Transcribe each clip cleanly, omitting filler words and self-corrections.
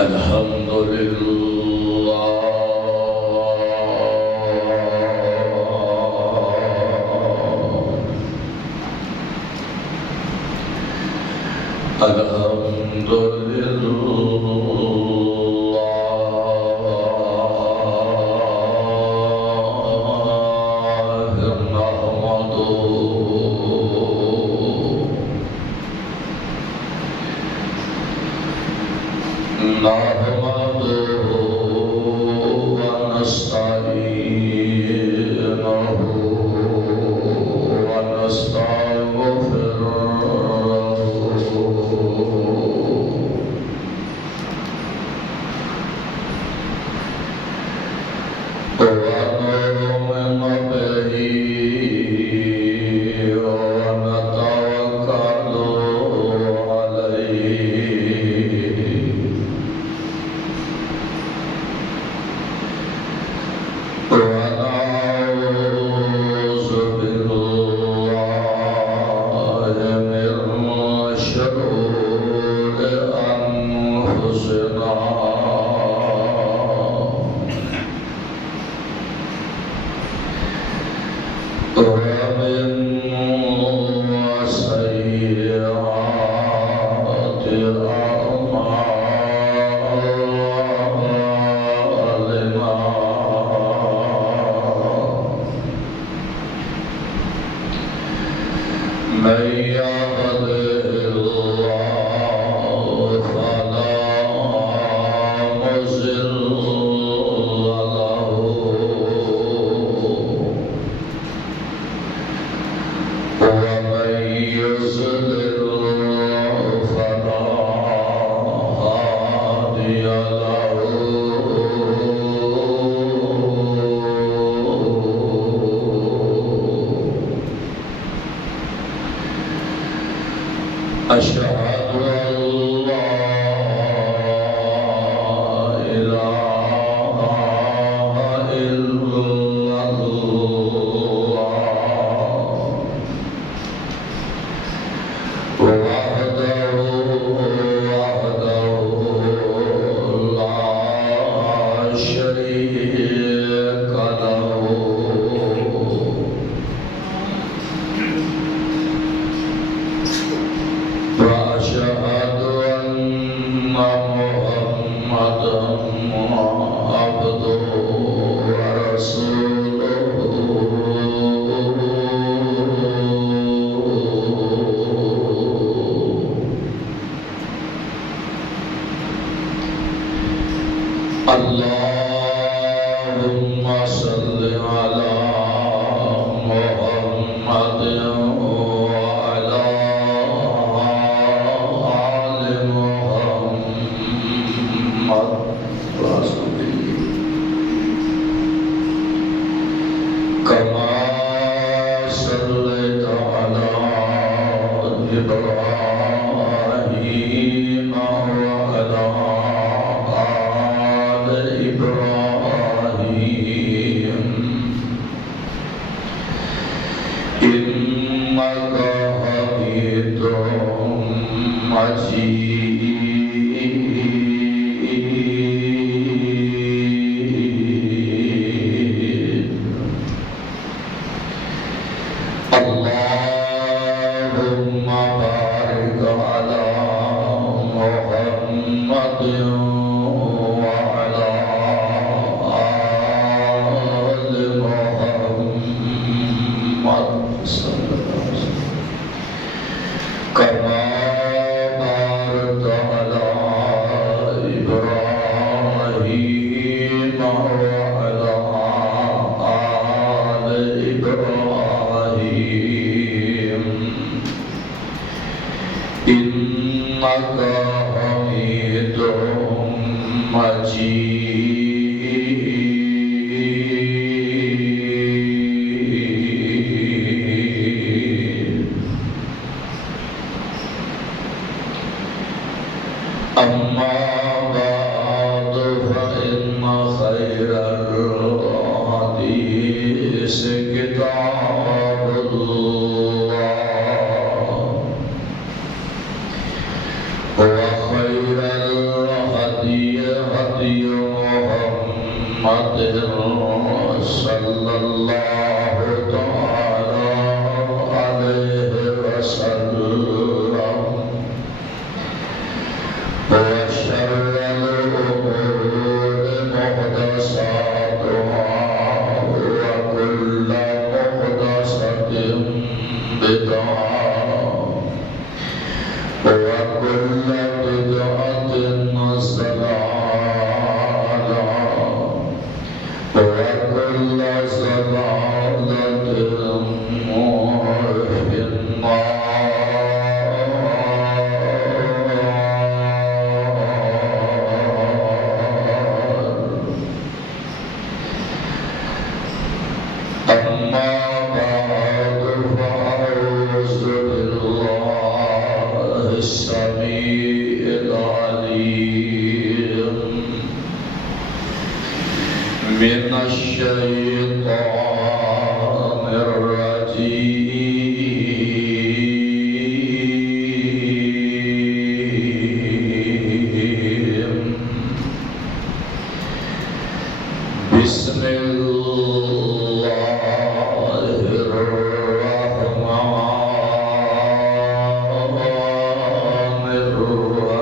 الحمد لله الحمد نحمده ونستعينه ونستغفره ونؤمن به ونتوكل عليه ونعوذ بالله من شرور أنفسنا ومن سيئات أعمالنا من يهده الله فلا مضل له ومن يضلل فلا هادي له أشهد أن لا إله إلا الله وحده لا شريك له وأشهد أن محمدا عبده ورسوله اللهم صل على محمد وعلى آل محمد كما صليت على إبراهيم وعلى آل إبراهيم إنك حميد مجيد اللهم بارك على محمد وعلى آل محمد كما باركت على إبراهيم وعلى آل إبراهيم إنك حميد مجيد أما بعد فإن خير الحديث كتاب الله وخير الهدي صلی اللہ تعالی علیہ وسلم وشر الأمور محدثاتها وكل محدثة بدعة وكل بدعة ضلالة وكل ضلالة في النار. أما بعد فأعوذ بالله السميع العليم من الشيطان الرجيم. بسم الله الرحمن الرحيم.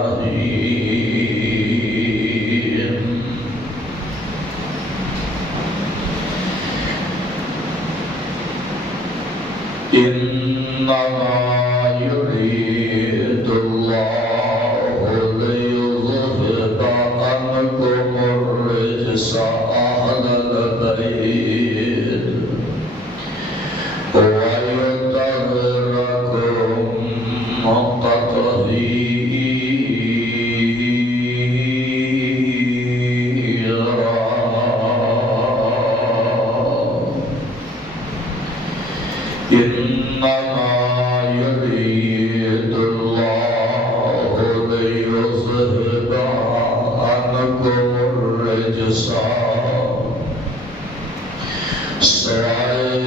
إنما يريد الله ليذهب عنكم الرجس أهل البيت ويطهركم تطهيرا. إنما يريد الله ليذهب عنكم الرجس سوائے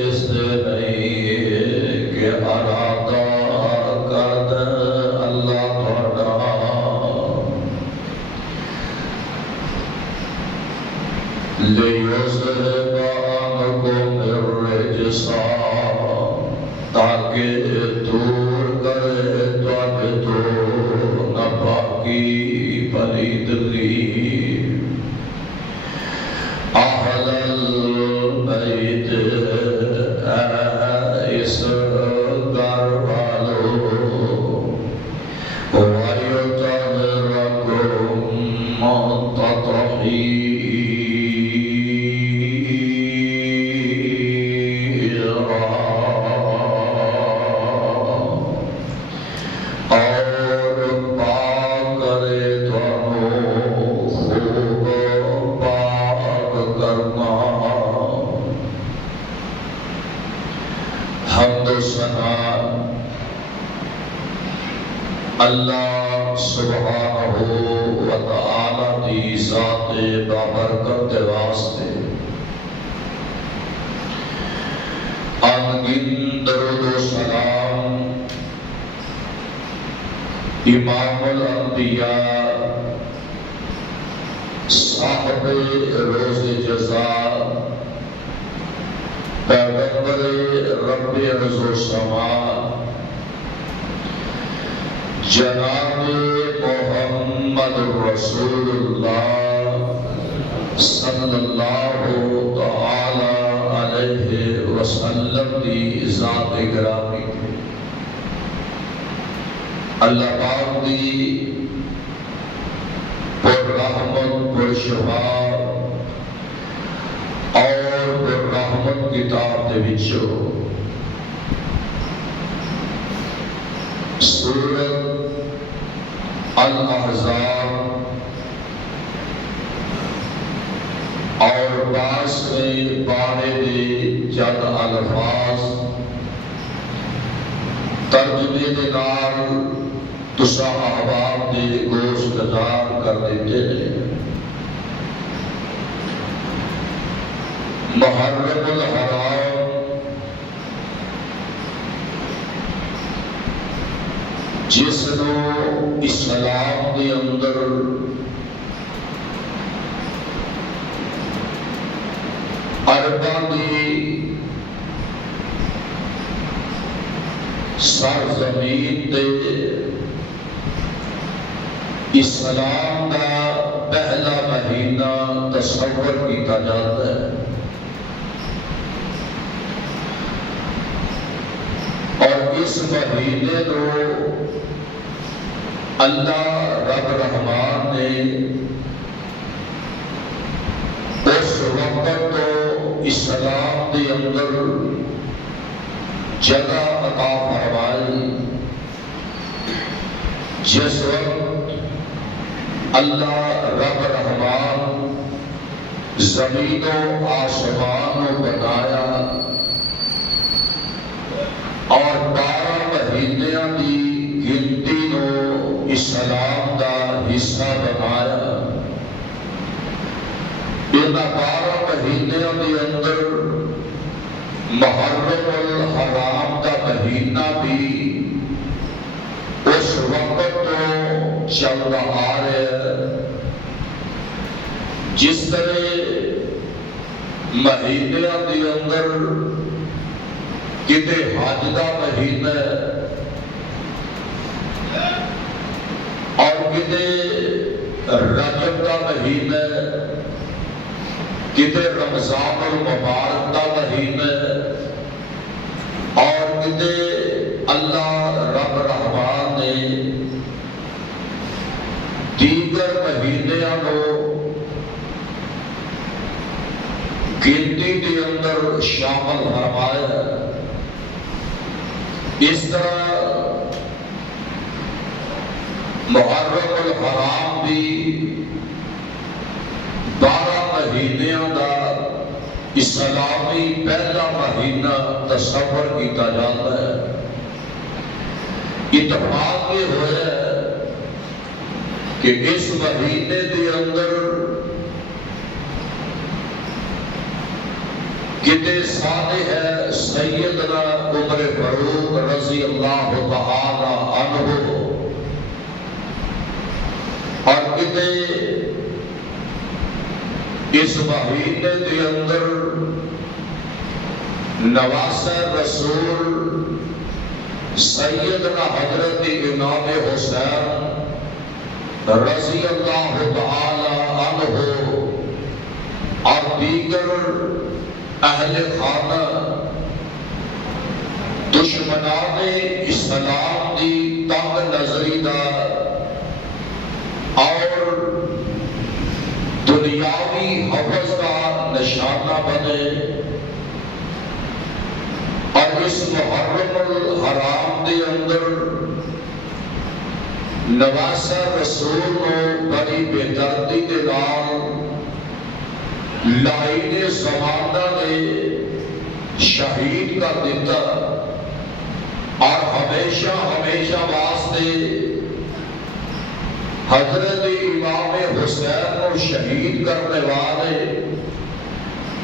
اس نہیں کہ ارادہ کر دے اللہ تعالی ليذهب عنكم الرجس تاکہ دور کرے تواڈے تو ناپاکی پلیدگی. اہل البیت اس گھر والوں وَيُطَهِّرَكُم تطہیرا. اور پاک کرے تانوں خوب پاک کرنا. حمد و ثنا اللہ سبحانہ و تعالی دی ذات بابرکت واسطے. انگن درود و سلام امام الانبیاء صاحب روز جزا پیغمبر رب ارض و سما جناب محمد رسول اللہ صلی اللہ تعالی علیہ وسلم دی ذات گرامی. اللہ پاک دی پر رحمت پر شفا اور پر رحمت کتاب دے وچوں سورۃ الاحزاب اور بعض میں بارے دے چند الفاظ ترجمے دے نال تساں احباب دے گوش گزار کر دیتے ہیں. محرم الحرام جس نو اسلام دے اندر عرباں دی سرزمین تے اسلام دا پہلا مہینہ تصور کیتا جاتا ہے، اور اس مہینے کو اللہ رب رحمان نے اس وقت تو اسلام کے اندر جگہ عطا فرمائی جس وقت اللہ رب رحمان زمین و آسمان کو بنایا اور 12 مہینوں کی گنتی نو اسلام دا حصہ بنایا۔ ان 12 مہینوں کے اندر محرم الحرام کا مہینہ بھی اس وقت تو چل رہا ہے، جس طرح مہینوں کے اندر کتے حج کا مہینہ اور کتے رجب کا مہینہ، کتے رمضان المبارک کا مہینہ، اور کتے اللہ رب رحمان نے دیگر مہینوں کو گنتی کے اندر شامل فرمایا۔ اس طرح محرم الحرام بھی 12 مہینوں کا اسلامی پہلا مہینہ تصور کیتا جاتا ہے۔ اتفاق یہ ہوا ہے کہ اس مہینے کے اندر کتے صالح ہے سیدنا عمر فاروق رضی اللہ تعالی عنہ، اور کتے اس مہینے کے اندر نواسہ رسول سیدنا حضرت امام حسین رضی اللہ تعالی عنہ اور دیگر اہل خانہ دشمنان اسلام دی تنگ نظری دا اور دنیاوی حفظ کا نشانہ بنے، اور اس محرم الحرام دے اندر نواسہ رسول کو بڑی بے دردی کے نال لائن زمانہ نے شہید کر دیتا، اور ہمیشہ ہمیشہ واسطے حضرت امام حسین کو شہید کرنے والے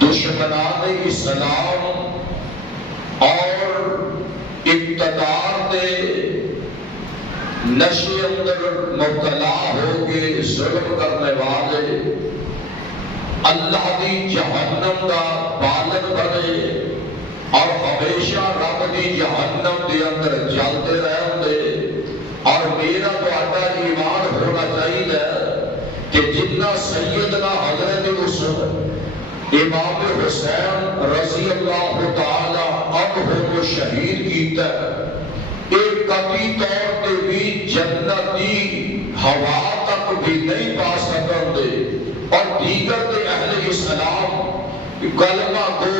دشمنان اسلام اور اقتدار دے نشے اندر مبتلا ہو کے ظلم کرنے والے اللہ دی جہنم کا بالغ بنے اور ہمیشہ رب دی جہنم دے اندر جلتے رہتے۔ اور میرا تہاڈا ایمان ہونا چاہیے کہ جتنا سیدنا حضرت امام حسین رضی اللہ تعالی عنہ کو شہید کیتا ایک قطعی طور پہ بھی جنت دی ہوا تک بھی نہیں پا سکتے، اور دیگر دے اہل اسلام کلمہ کو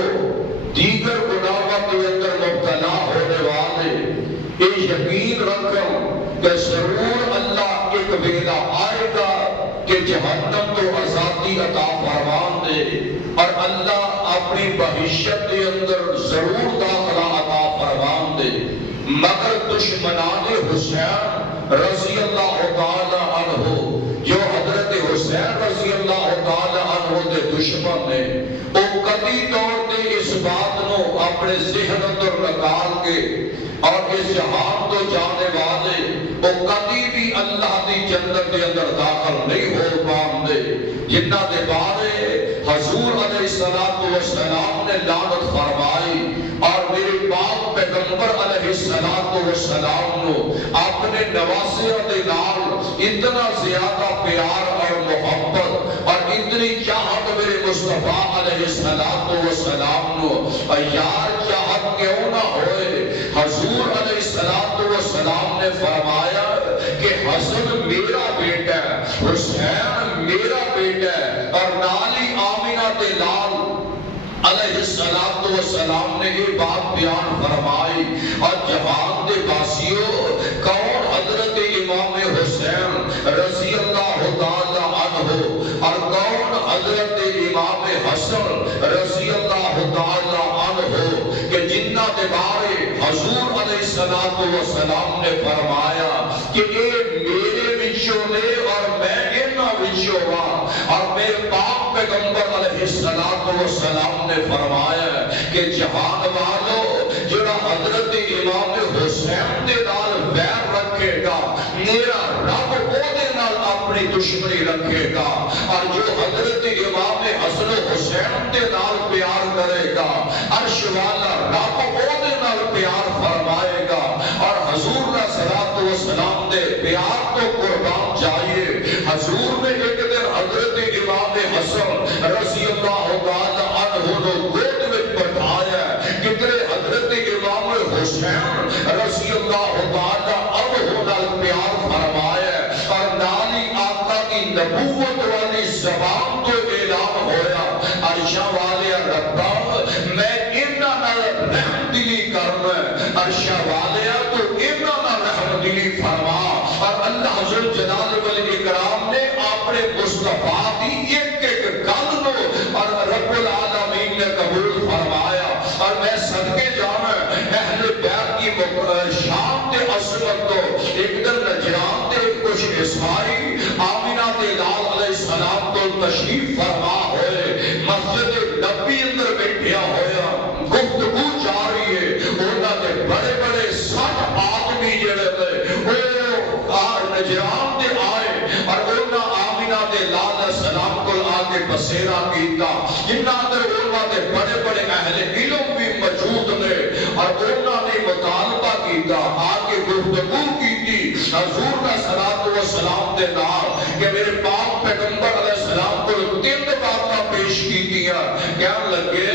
دیگر گناہوں کے اندر مبتلا ہونے والے یہ یقین رکھیں کہ ضرور اللہ ایک ویلا آئے گا کہ جہنم تو آزادی عطا فرمان دے، اور اللہ اپنی بہشت کے اندر ضرور داخلہ عطا فرمان دے، مگر دشمنان حسین رضی اللہ تعالی عنہ جو حضرت حسین رضی اللہ تعالی عنہ دے دشمن نے وہ کبھی طور پہ اس بات نو اپنے ذہن اندر نکال کے اور اس جہان تو جانے والے وہ کبھی بھی اللہ دی جنت کے اندر داخل نہیں ہو پاندے، جنہ دے بارے حضور علیہ السلام پیغمبر علیہ السلام نو اپنے نواسیاں دے نال اتنا زیادہ پیار اور محبت اور اتنی چاہت میرے مصطفیٰ علیہ السلام نو یار چاہت کیوں نہ ہوئے؟ حضور علیہ السلام نے فرمایا کہ حسن میرا بیٹا ہے، حسین میرا بیٹا ہے، اور نالی آمینہ دے لال علیہ السلام نے یہ بات بیان فرمائی۔ اور جہان دے باسیوں، کون حضرت امام حسین رضی اللہ تعالی عنہ اور کون حضرت امام حسن رضی اللہ تعالی عنہ کہ جنہ دے بارے حضور علیہ السلام نے فرمایا کہ اے میرے وچوں نے اور میں انہاں وچوں ہاں، اور میرے پاک پیغمبر علیہ السلام نے فرمایا کہ جہان والو جڑا حضرت امام حسین دے نال ویر رکھے گا میرا رب او دے نال اپنی دشمنی رکھے گا، اور جو حضرت امام حسن حسین دے نال پیار کرے گا عرش والا رب او دے نال پیار فرمائے گا۔ اور حضور السلام دے پیار تو قربان چاہیے۔ حضور نے ایک دن حضرت امام حسن رضی اللہ تعالی عنہ کو گود میں بٹھایا، کتنے حضرت امام حسین رضی اللہ تعالی عنہ نال پیار فرمایا، اور نالی آقا کی نبوت والی زبان تو اعلان ہویا، عرشہ والے ربا میں انہاں نال رحم دلی کرنا، عرشہ والے تو انہاں نال رحم دلی فرما۔ اور اللہ ذل جلال والاکرام نے اپنے مصطفیٰ کی ایک ایک گل نو اور رب العالمین نے قبول فرمایا۔ اور میں صدقے جانا اہل بیت کی شان تے عظمت تو ایک دن نجران تے کچھ عیسائی آمینہ دے لال علیہ السلام کو تشریف فرما ہوئے، مسجد نبی اندر بیٹھیا ہویا، گفتگو جاری ہے، انہاں دے بڑے بڑے 60 آدمی جڑے تھے وہ نجران دے آئے، اور انہاں آمینہ دے لال علیہ السلام کو آگے بسیرا کیتا، جنہاں اندر انہاں دے بڑے بڑے اہل علم بھی موجود نے، اور انہاں نے مطالبہ کیتا، آگے گفتگو کیتی حضور السلام دے نال کہ میرے پاک پیغمبر علیہ السلام کو 3 باتاں پیش کیتیاں، کہنے لگے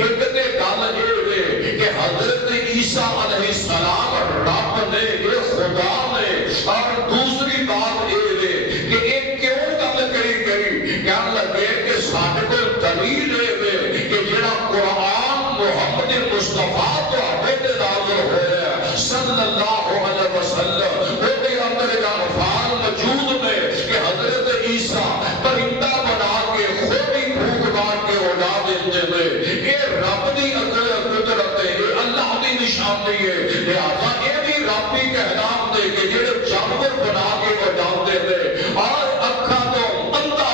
ایک تے گل یہ کہ حضرت عیسیٰ علیہ السلام رب نے یہ خدا نے، اور دوسری بات یہ کہ ایک کیوں گل کری گئی، کہنے لگے کہ ساڈے کول دلیل ہے کہ جڑا قرآن محمد مصطفیٰ تو تے نازل ہویا صلی اللہ علیہ وسلم وہ دے اندر الفاظ موجود نے کہ حضرت عیسیٰ پرندہ بنا کے خود ہی پھونک مار کے اڑا دیتے ہیں، یہ رب دی قدرت ہے، یہ اللہ دی نشانی ہے، لہذا یہ بھی رب ہی کہنام دے کہ جڑے جانور بنا کے اڑا دیتے ہیں، اور اکھا تو اندھا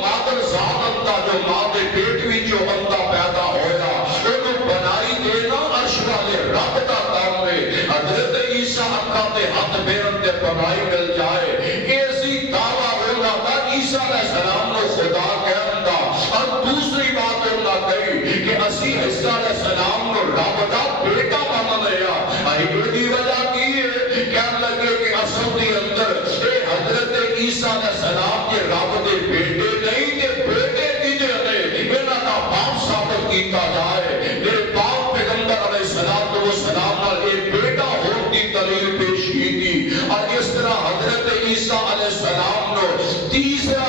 مادر ذات اندھا جو ماں دے پیٹ وچوں اندھا پیدا ہویا انہوں بنائی دینا عرش والے رب دا کام ہے۔ حضرت عیسیٰ اکھا تے ہاتھ پھیرن تے بنائی مل جائے، ایسی دعویٰ ہونا تھا عیسیٰ علیہ السلام نے خدا کہن دا۔ اور دوسری بات ہونا کہی کہ اسی عیسیٰ علیہ السلام نے رب دا بیٹا مان لیا، ایڈی وجہ کی ہے کہنے لگے کہ اصل دی اندر اے حضرت عیسیٰ علیہ السلام کے رب دے بیٹے نہیں تے بیٹے کیجے نے انہاں دا باپ ثابت کیتا جائے۔ میرے پاک پیغمبر علیہ السلام نے ایک بیٹا ہونے کی دلیل پیش کی تھی، اور اس طرح حضرت عیسیٰ علیہ السلام نے تیسرا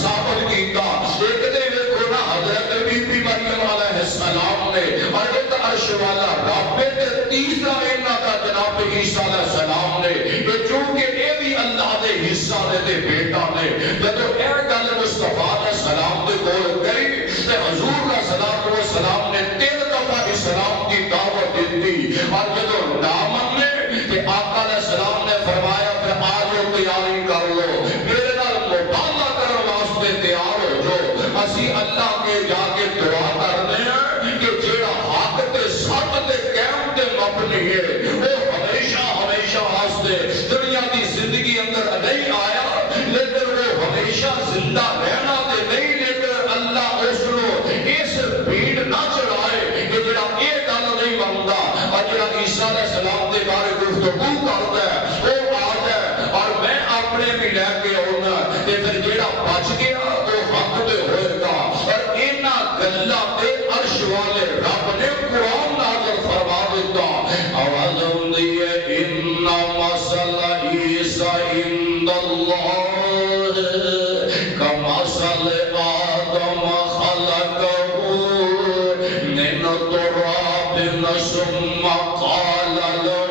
ثابت کیتا، ایک دے ویکھو نا حضرت بی بی مریم علیہ السلام نے، اور ایک عرش والا رب تے تیسرا انہاں دا جناب عیسیٰ علیہ السلام نے، کہ چونکہ یہ بھی اللہ دے حصہ دے بیٹا نے، جدو اے گل مصطفیٰ علیہ السلام دے کول گئی تے حضور صلی السلام نے 3 دفعہ اسلام کی دعوت دی، اور جدو نہ مننے تے آقا علیہ السلام نے فرمایا کہ آجو تیاری کر لو، میرے نال مباہلہ کرنے واسطے تیار ہو جو، اسی اللہ کے جا کے دعا کرنے ہیں کہ جیڑا حق تے سچ تے قائم تے مبنی ہے وہ ہمیشہ ہمیشہ واسطے دنیا دی زندگی اندر نہیں آیا، لیکن وہ ہمیشہ زندہ رہنا تے نہیں، لیکن اللہ اس کو اس بھیڑ نہ چڑھائے کہ جڑا یہ گل نہیں مانتا، اور جڑا لے کے آنا تے پھر جیڑا بچ گیا وہ حق تے ہوئے گا. اور انہاں گلاں تے عرش والے رب نے قرآن نازل فرما دیتا. آواز آندی ہے ان مثل عیسی عند اللہ کمثل آدم خلقہ من تراب ثم قال له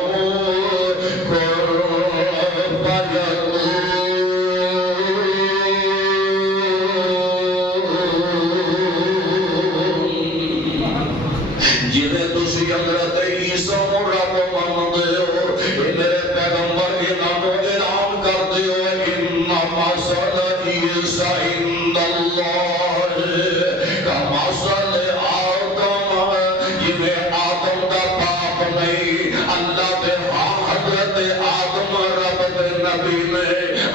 حضرت عیسیٰ رب مانتے ہو میرے پیغمبر کے نام اعلان کرتے ہو ان مثل عیسیٰ عند اللہ کمثل آدم جنہیں آدم کا باپ نہیں اللہ دے حضرت آدم رب دے نبی نے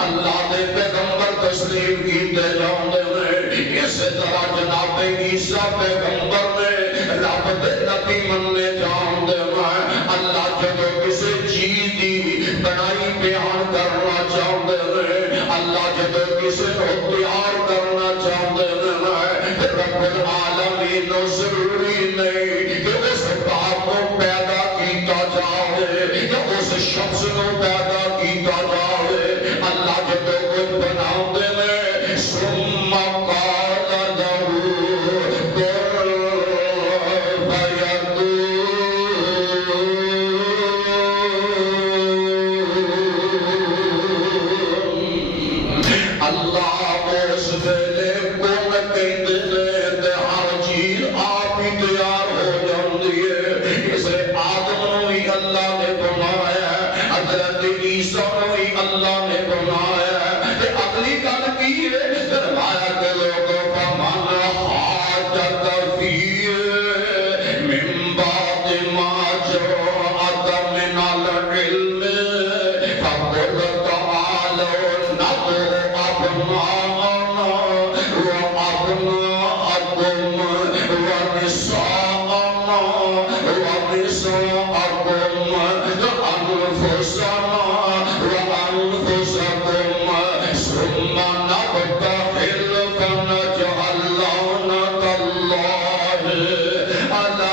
اللہ دے پیغمبر تسلیم کیتے جاندے نے اسی طرح جناب عیسیٰ پیغمبر نے رب دے نبی مننے جاندے میں اللہ جدو کسی چیز دی بنائی بیان کرنا چاہندے میں اللہ جدو کسی کو تیار کرنا چاہندے میں رب العالمین ضروری نہیں کہ اس باپ کو پیدا کیتا جاوے یا اس شخص کو پیدا کیتا جاوے اللہ جدو کو بناؤندے میں ثم قال له اللہ اس ویلے کون کہندے نے تے ہر چیز آپ ہی تیار ہو جاندی ہے. اس آدم نو ہی اللہ نے بنایا ہے حضرت عیسیٰ نو ہی اللہ نے بنایا ہے. تے اگلی گل کی ہے فرمایا کہ لوگوں کا من حاجت فی من بعد ما جاءت من العلم فقل تعالوا ندعو أبناءنا وأبناءكم ونساءنا ونساءكم وأنفسنا وأنفسكم ثم نبتهل فنجعل لعنة الله على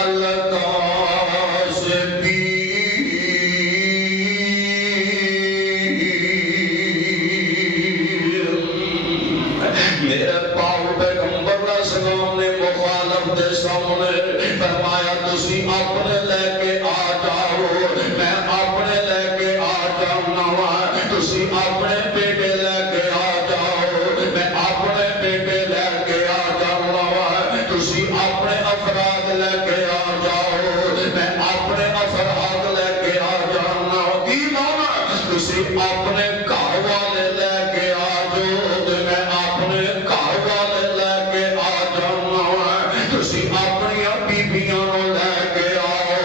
میرے پاؤ پیغمبر علیہ السلام نے مخالف دے سامنے فرمایا تسی اپنے لے کے آ جاؤ میں اپنے لے کے آ جاؤں تسی اپنے بیٹے لے کے آ جاؤ میں اپنے بیٹے لے کے آ جاؤں تسی اپنے افراد لے کے آ جاؤ میں اپنے افراد لے کے آ جاؤں کی مانا تسی اپنے گھر والے لے کے آ جاؤ میں اپنے گھر والے لے کے آ جاؤں تسی اپنی بیبیاں لے کے آؤ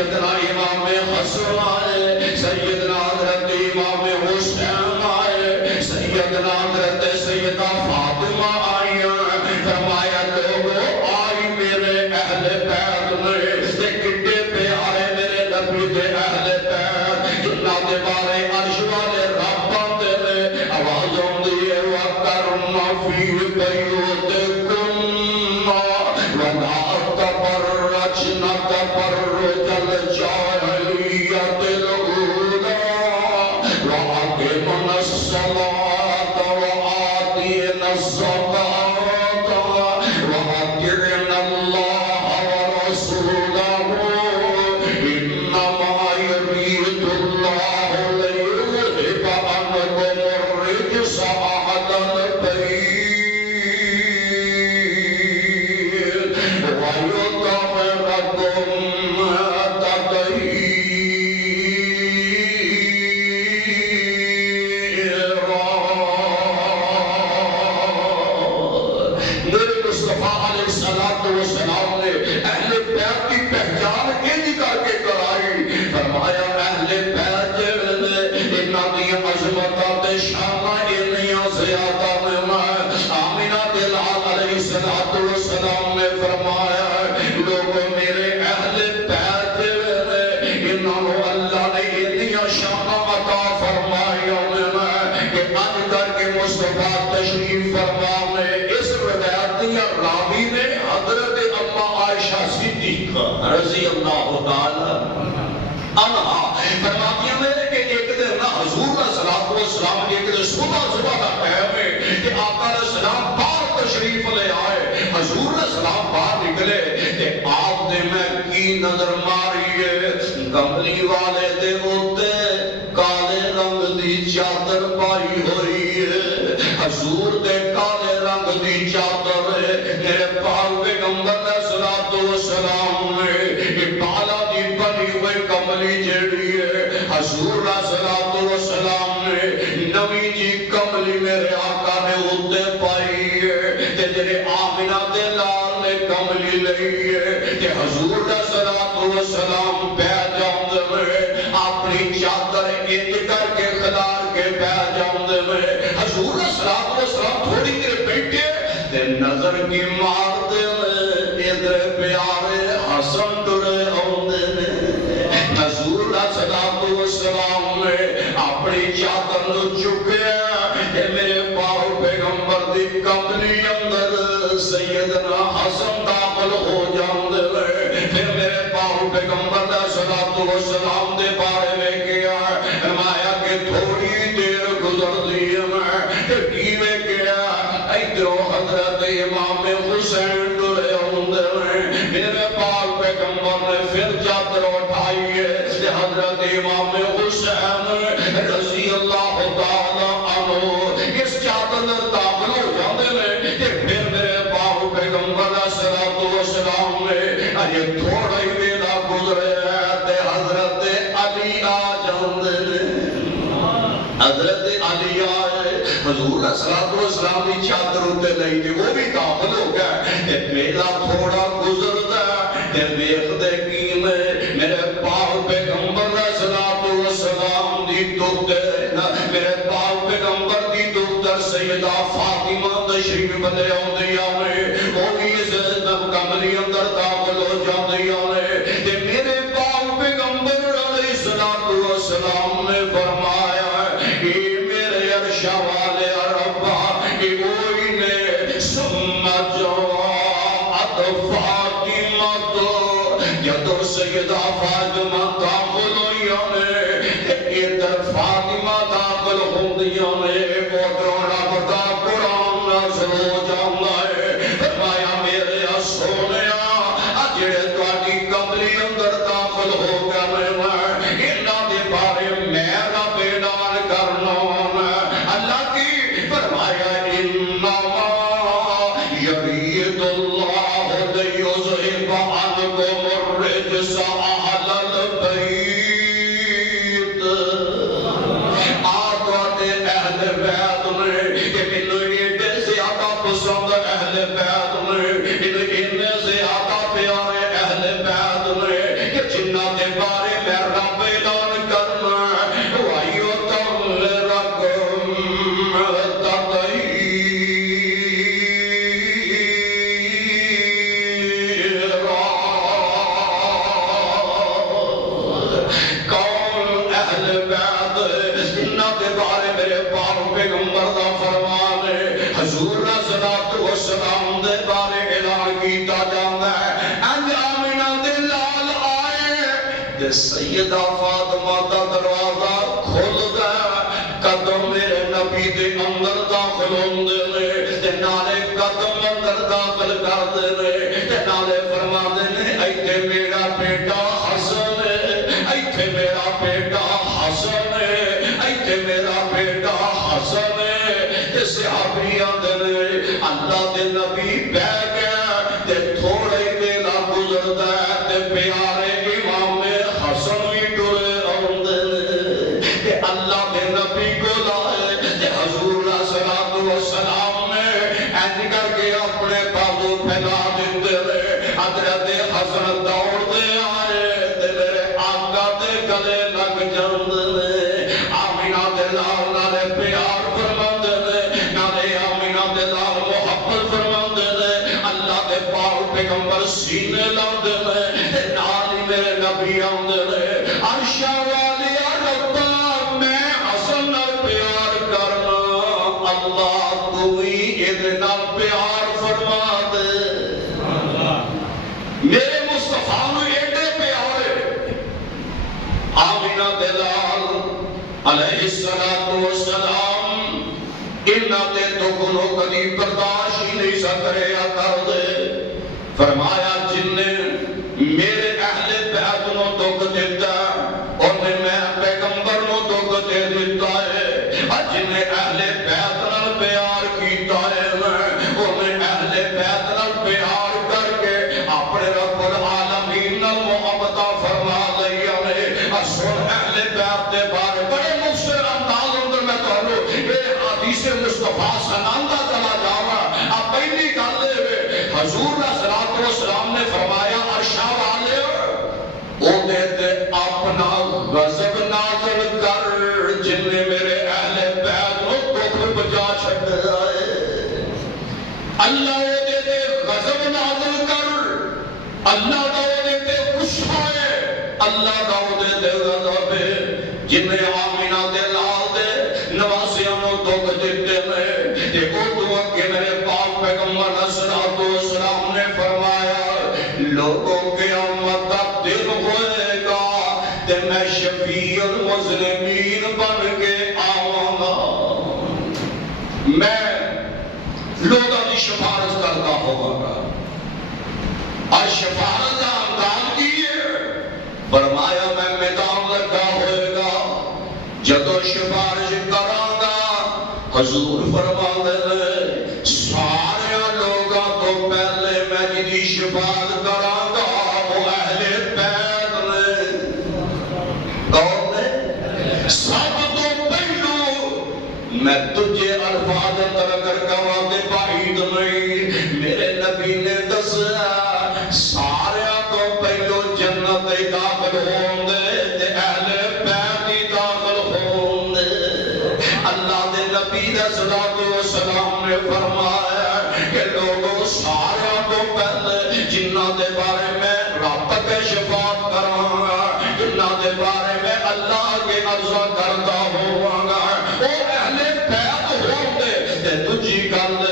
سیدنا امام حسن آئے، سیدنا حضرت امام حسین آئے، سیدنا حضرت سیدہ فاطمہ آئی، فرمایا لوگوں آئی میرے اہل بیت نے، کتنے پیارے میرے نبی دے اہل بیت، جنہ دے بارے عرش والے رب آتے نے، آواز آندی ہے وَقَرْنَ فِي بَيُوتِكُنَّ وَلَا تَبَرَّجْنَ تَبَرُّجَ الْجَاهِلِيَّةِ الْأُولَىٰ وَأَقِمْنَ الصَّلَاةَ وَآتِينَ الزَّكَاةَ وَأَطِعْنَ اللَّهَ وَرَسُولَهُ إِنَّمَا يُرِيدُ اللَّهُ لِيُذْهِبَ عَنكُمُ الرِّجْسَ أَهْلَ الْبَيْتِ السلام نے فرمایا لوگوں میرے اہل بیت انہوں نے اللہ نے اتنی شان عطا فرمائی کہ اج کر کے مصطفیٰ تشریف فرما نے اس روایت دیا راوی نے حضرت اما عائشہ صدیقہ رضی اللہ تعالی عنہا فرماتی ہیں کہ ایک دن حضور صلی اللہ علیہ وسلم ایک دن صبح کا ٹائم ہے کہ آقا علیہ السلام باہر تشریف لے آئے، حضور علیہ السلام باہر نکلے تے آپ نے میں کی نظر ماری ہے کملی والے دے ہوتے کالے رنگ دی چادر پائی ہوئی ہے، حضور دے کالے رنگ دی چادر ہے، میرے پاک پیغمبر صلی اللہ علیہ وسلم نے بالا دی بنی ہوئی کملی جیڑی ہے حضور صلی اللہ علیہ وسلم نے نوی جی کملی میرے آقا نے ہوتے پائی ہے تے جنہیں آمینہ دے لال نے کملی لئی ہے کہ حضور صلی اللہ علیہ وسلم پہ جاندے میں اپنی چادر ایک کر کے خلال کے پہ جاندے میں حضور صلی اللہ علیہ وسلم تھوڑی دیر بیٹھے تے نظر کی مار دے میں ادھر پیارے حسن ٹرے ہوندے میں حضور صلی اللہ علیہ وسلم نے اپنی چادر نو چکے کہ میرے پاک پیغمبر دی کملی اندر سیدنا حسن داخل ہو جاندے لے پھر میرے پاک پیغمبر صلی اللہ علیہ وسلم دے بارے میں کیا فرمایا کہ تھوڑی دیر گزر دی میں کہ کیویں کیا ادھروں حضرت امام حسین ٹرے ہوندے میرے پاک پیغمبر نے پھر چادر اٹھائی ہے حضرت امام حسین رضی اللہ تعالی عنہ اس چادر داخل ہو جاندے نے کہ پھر میرے پاک پیغمبر صلی اللہ علیہ وسلم نے یہ تھوڑا ہی ویلا گزرے تے حضرت علی آ جاندے نے حضرت علی آئے حضور صلی اللہ علیہ وسلم کی چادر اتے لئی تھی وہ بھی داخل ہو گیا کہ میلا تھوڑا گزرتا تے ویکھدے کی میرے پاک پیغمبر صلی اللہ علیہ وسلم دی دختر میرے پاک پیغمبر دی دختر سیدہ فاطمہ تشریف لے آندیاں نے وہ بھی اس کملی اندر داخل ہو جاندیاں نے تے میرے پاک پیغمبر علیہ الصلوۃ والسلام نے فرمایا اے میرے عرش والے ربا اے وہی نے سمجھو فاطمہ تو جدو سیدہ فاطمہ داخل ہوئیاں نے ادھر فاطمہ داخل ہوندیاں نے ادھروں رب دا قرآن نازل ہو جاندا ہے فرمایا میرے سونیا جڑے تہاڈی کملی اندر داخل ہو گئے میں انہاں دے بارے میں رب اعلان کرنا اللہ کی فرمایا انما یرید اللہ لیذہب عنکم الرجس اہل سیدہ فاطمہ دا دروازہ کھل گیا، قدم میرے نبی دے اندر داخل ہوندے نے تے نالے قدم اندر داخل کردے نے تے نالے فرماندے نے ایتھے میرا بیٹا حسن ہے، ایتھے میرا بیٹا حسن ہے، ایتھے میرا بیٹا حسن ہے۔ تے صحابی آندے نے اللہ دے نبی بیٹھ گیا تے تھوڑے ویلا گزردا ہے تے پیارے امام حسن بھی ٹرے آندے نے تے اللہ دے نبی کو لائے تے حضور علیہ الصلوۃ والسلام نے انج کر کے اپنے بازو پھیلا دیتے رہے۔ حضرت حسن دوڑتے آئے تے میرے آقا دے گلے لگ جاندے نے، آمینہ دے لال نالے پیار فرماندے نے، نالے آمینہ دے لال محبت فرماندے نے، اللہ دے پاک پیغمبر سینے لاندے نے تے نال ہی میرے نبی آندے نے، عرشاں والیا ربا میں حسن نال پیار کرنا، اللہ تو ہی اے نال پیار فرما دے۔ میرے مصطفیٰ نو ایڈے پیارے آمینہ دلال علیہ السلام انہاں دے دکھنوں کدی برداشت ہی نہیں سکریا کر دے۔ فرمایا جن نے میرے اہل بیت نو دکھ دیتا انہیں میں پیغمبر نو دکھ دے دیتا ہے، اور جن نے اہل بیت نال پیار کیتا ہے انہیں اہل بیت نال پیار کر کے اپنے رب العالمین نال محبت فرما لیا نے۔ سن اہل بیت دے بارے بڑے مفسر انداز اندر میں کہوں یہ حدیث مصطفیٰ سناندا چلا جاواں۔ اب پہلی گل ہے حضور علیہ الصلوۃ والسلام نے فرمایا عرشاں والے او دے تے اپنا غضب نازل کر جن نے میرے اہل بیت نو دکھ بچا چھڈیا ہے۔ اللہ او دے تے غضب نازل کر، اللہ دا او دے تے غصہ ہے، اللہ دا او دے تے غضب ہے۔ جن نے آمینہ دے لال دے نواسیاں نو دکھ دیتے ہیں تے او تو اگے میرے پاک پیغمبر علیہ الصلوۃ والسلام نے فرمایا لوگوں قیامت دا دن ہوئے گا تے میں شفیع المذنبین بن کے آواں گا، میں لوگوں کی شفاعت کرتا ہوگا۔ اور شفاعت کا انداز کیے فرمایا میں میدان لگا ہوئے گا جدو سفارش کراں گا، حضور فرماندے نے سارے لوگاں تو پہلے میں جدی شفاعت کراں گا وہ اہل بیت نے۔ کون نے؟ سب تو پہلو میں تجھے الفاظ اندر اگر کہواں تے بعید نہیں، میرے نبی نے دسیا سارے تو پہلو جنت داخل ہون دے تے اہل بیت ہی داخل ہون دے۔ اللہ دے نبی علیہ الصلوۃ والسلام نے فرمایا کہ لوگوں سارے تو پہلے جنہاں دے بارے میں رب کے شفاعت کراں گا، جنہاں دے بارے میں اللہ کے عرضہ کرتا ہوواں گا او اہل بیت ہون دے تے دوجی گل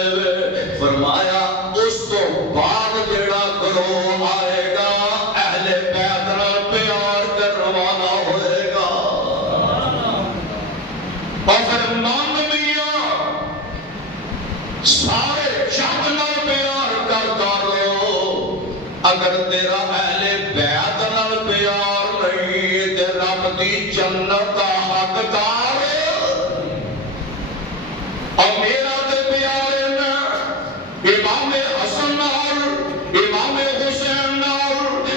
فرمایا اس تو بعد جڑا گروہ آئے گا اہل بیت نال پیار کرنے والا ہوئے گا۔ اور پھر مان میاں سارے جگ نال پیار کرتا رہو، اگر تیرا اہل بیت نال پیار نہیں تے رب دی جنت دا حقدار اور میرا تے پیارے میں امام حسن نال امام حسین نال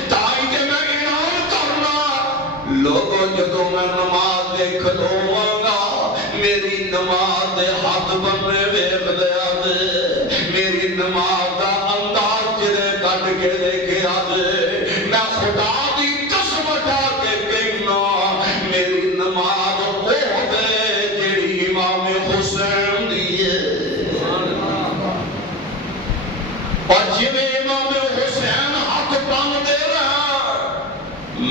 تائی تے میں انعام کرنا۔ لوگوں جدوں میں نماز دیکھ لواں گا میری نماز دے ہاتھ بننے ویکھ لیا دے، میری نماز دا انداز جڑے کٹ کے دیکھیا دے، میں خدا دی قسم اٹھا کے کہنا میری نماز او دے جڑی امام حسین دی ہے۔ اور جویں امام حسین ہاتھ بن دے رہا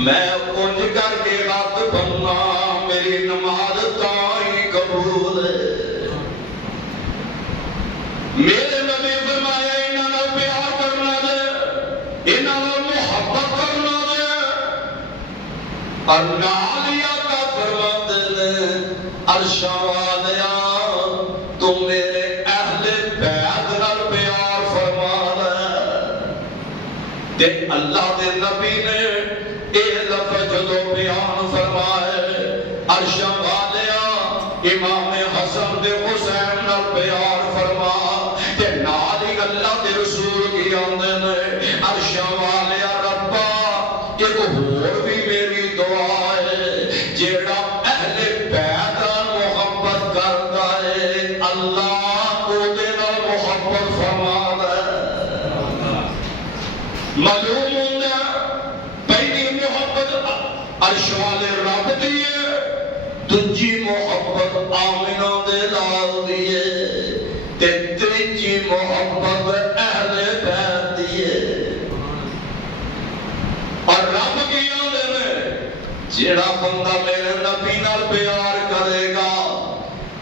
میں انج کر کے ہاتھ بننا، میری نماز تائی قبول ہے۔ میرے نبی فرمایا انہاں نال پیار کرنا دے، انہاں نال محبت کرنا دے، اور نالیا کا فرماتے ہیں عرشاں والیا تو میرے اہل بیت نال پیار فرمانا تے اللہ دے نبی نے اے لفظ جو بیان فرمائے عرشاں والیا امام حسن دے حسین نال پیار فرما تے نال ہی اللہ دے رسول کی آندے نے عرشاں والیا ربا ایک ہور بھی میری دعا ہے جیڑا اہل بیت نال محبت کرتا ہے اللہ کو دے نال محبت فرما دے معلوم ہوندہ پہلی محبت عرش والے رب دیئے دجی محبت آمنہ دے لال دیئے تے تیجی محبت اہل بیت دیئے اور رب کی آندے میں جیڑا بندہ میرے نبی نال پیار کرے گا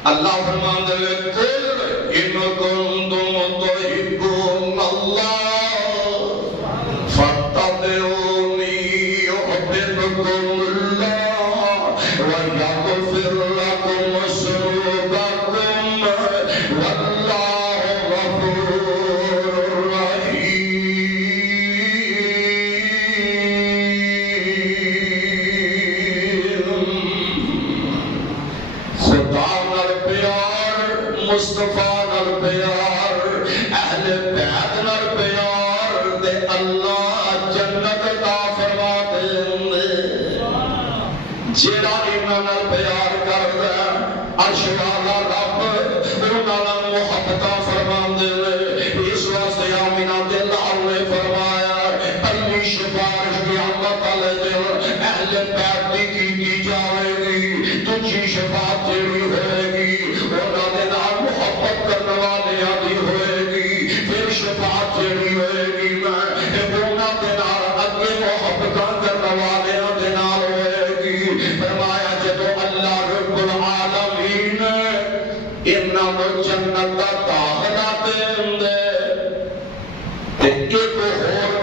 اللہ فرمان دے لئے قل ان کنتم تحبون اللہ فاتبعونی یحببکم اللہ ویغفر لکم ذنوبکم واللہ غفور رحیم خدا نال پیار مصطفیٰ نال پیار اہل بیت نال پیار دے اللہ جنت عطا فرما دے جیڑا انہاں نال پیار کردا عرش والا رب انہاں نال محبت فرما دے اس واسطے آمینہ دے لال نے فرمایا پہلی سفارش قیامت والے دن اہل بیت کی جائے گی تجھی شفاعت جیڑی ہوئے گی انہاں دے نال محبت کرنے والے دی ہوئے گی پھر شفاعت جیڑی ہوئے گی میں انہاں دے نال اگے محبت کرنے والے دے نال ہوئے گی فرمایا جدو اللہ رب العالمین انہاں کو جنت دا داخلہ دے تے ایک اور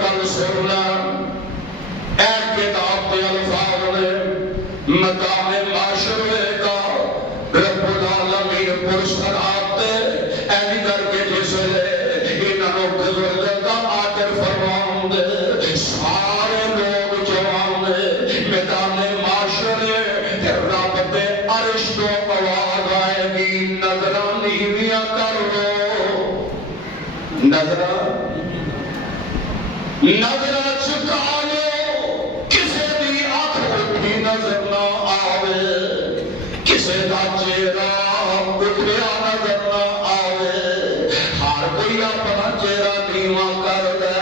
گل سن لے اے کتاب دے الفاظ نے مقام معاشرے کا رب العالمین پرسرات اینی کر کے جس لے انہوں گزر کا آخر فرمان دے سارے لوگ جوان میدان معاشرے رب دے عرش تو آواز آئے گی نظران نیویاں کر لو نظران چکا لو کسے دی آنکھ بھی نظر نہ آوے کسے دا چہرہ اٹھیا نظر نہ آوے ہر کوئی اپنا چہرہ نیواں کر دے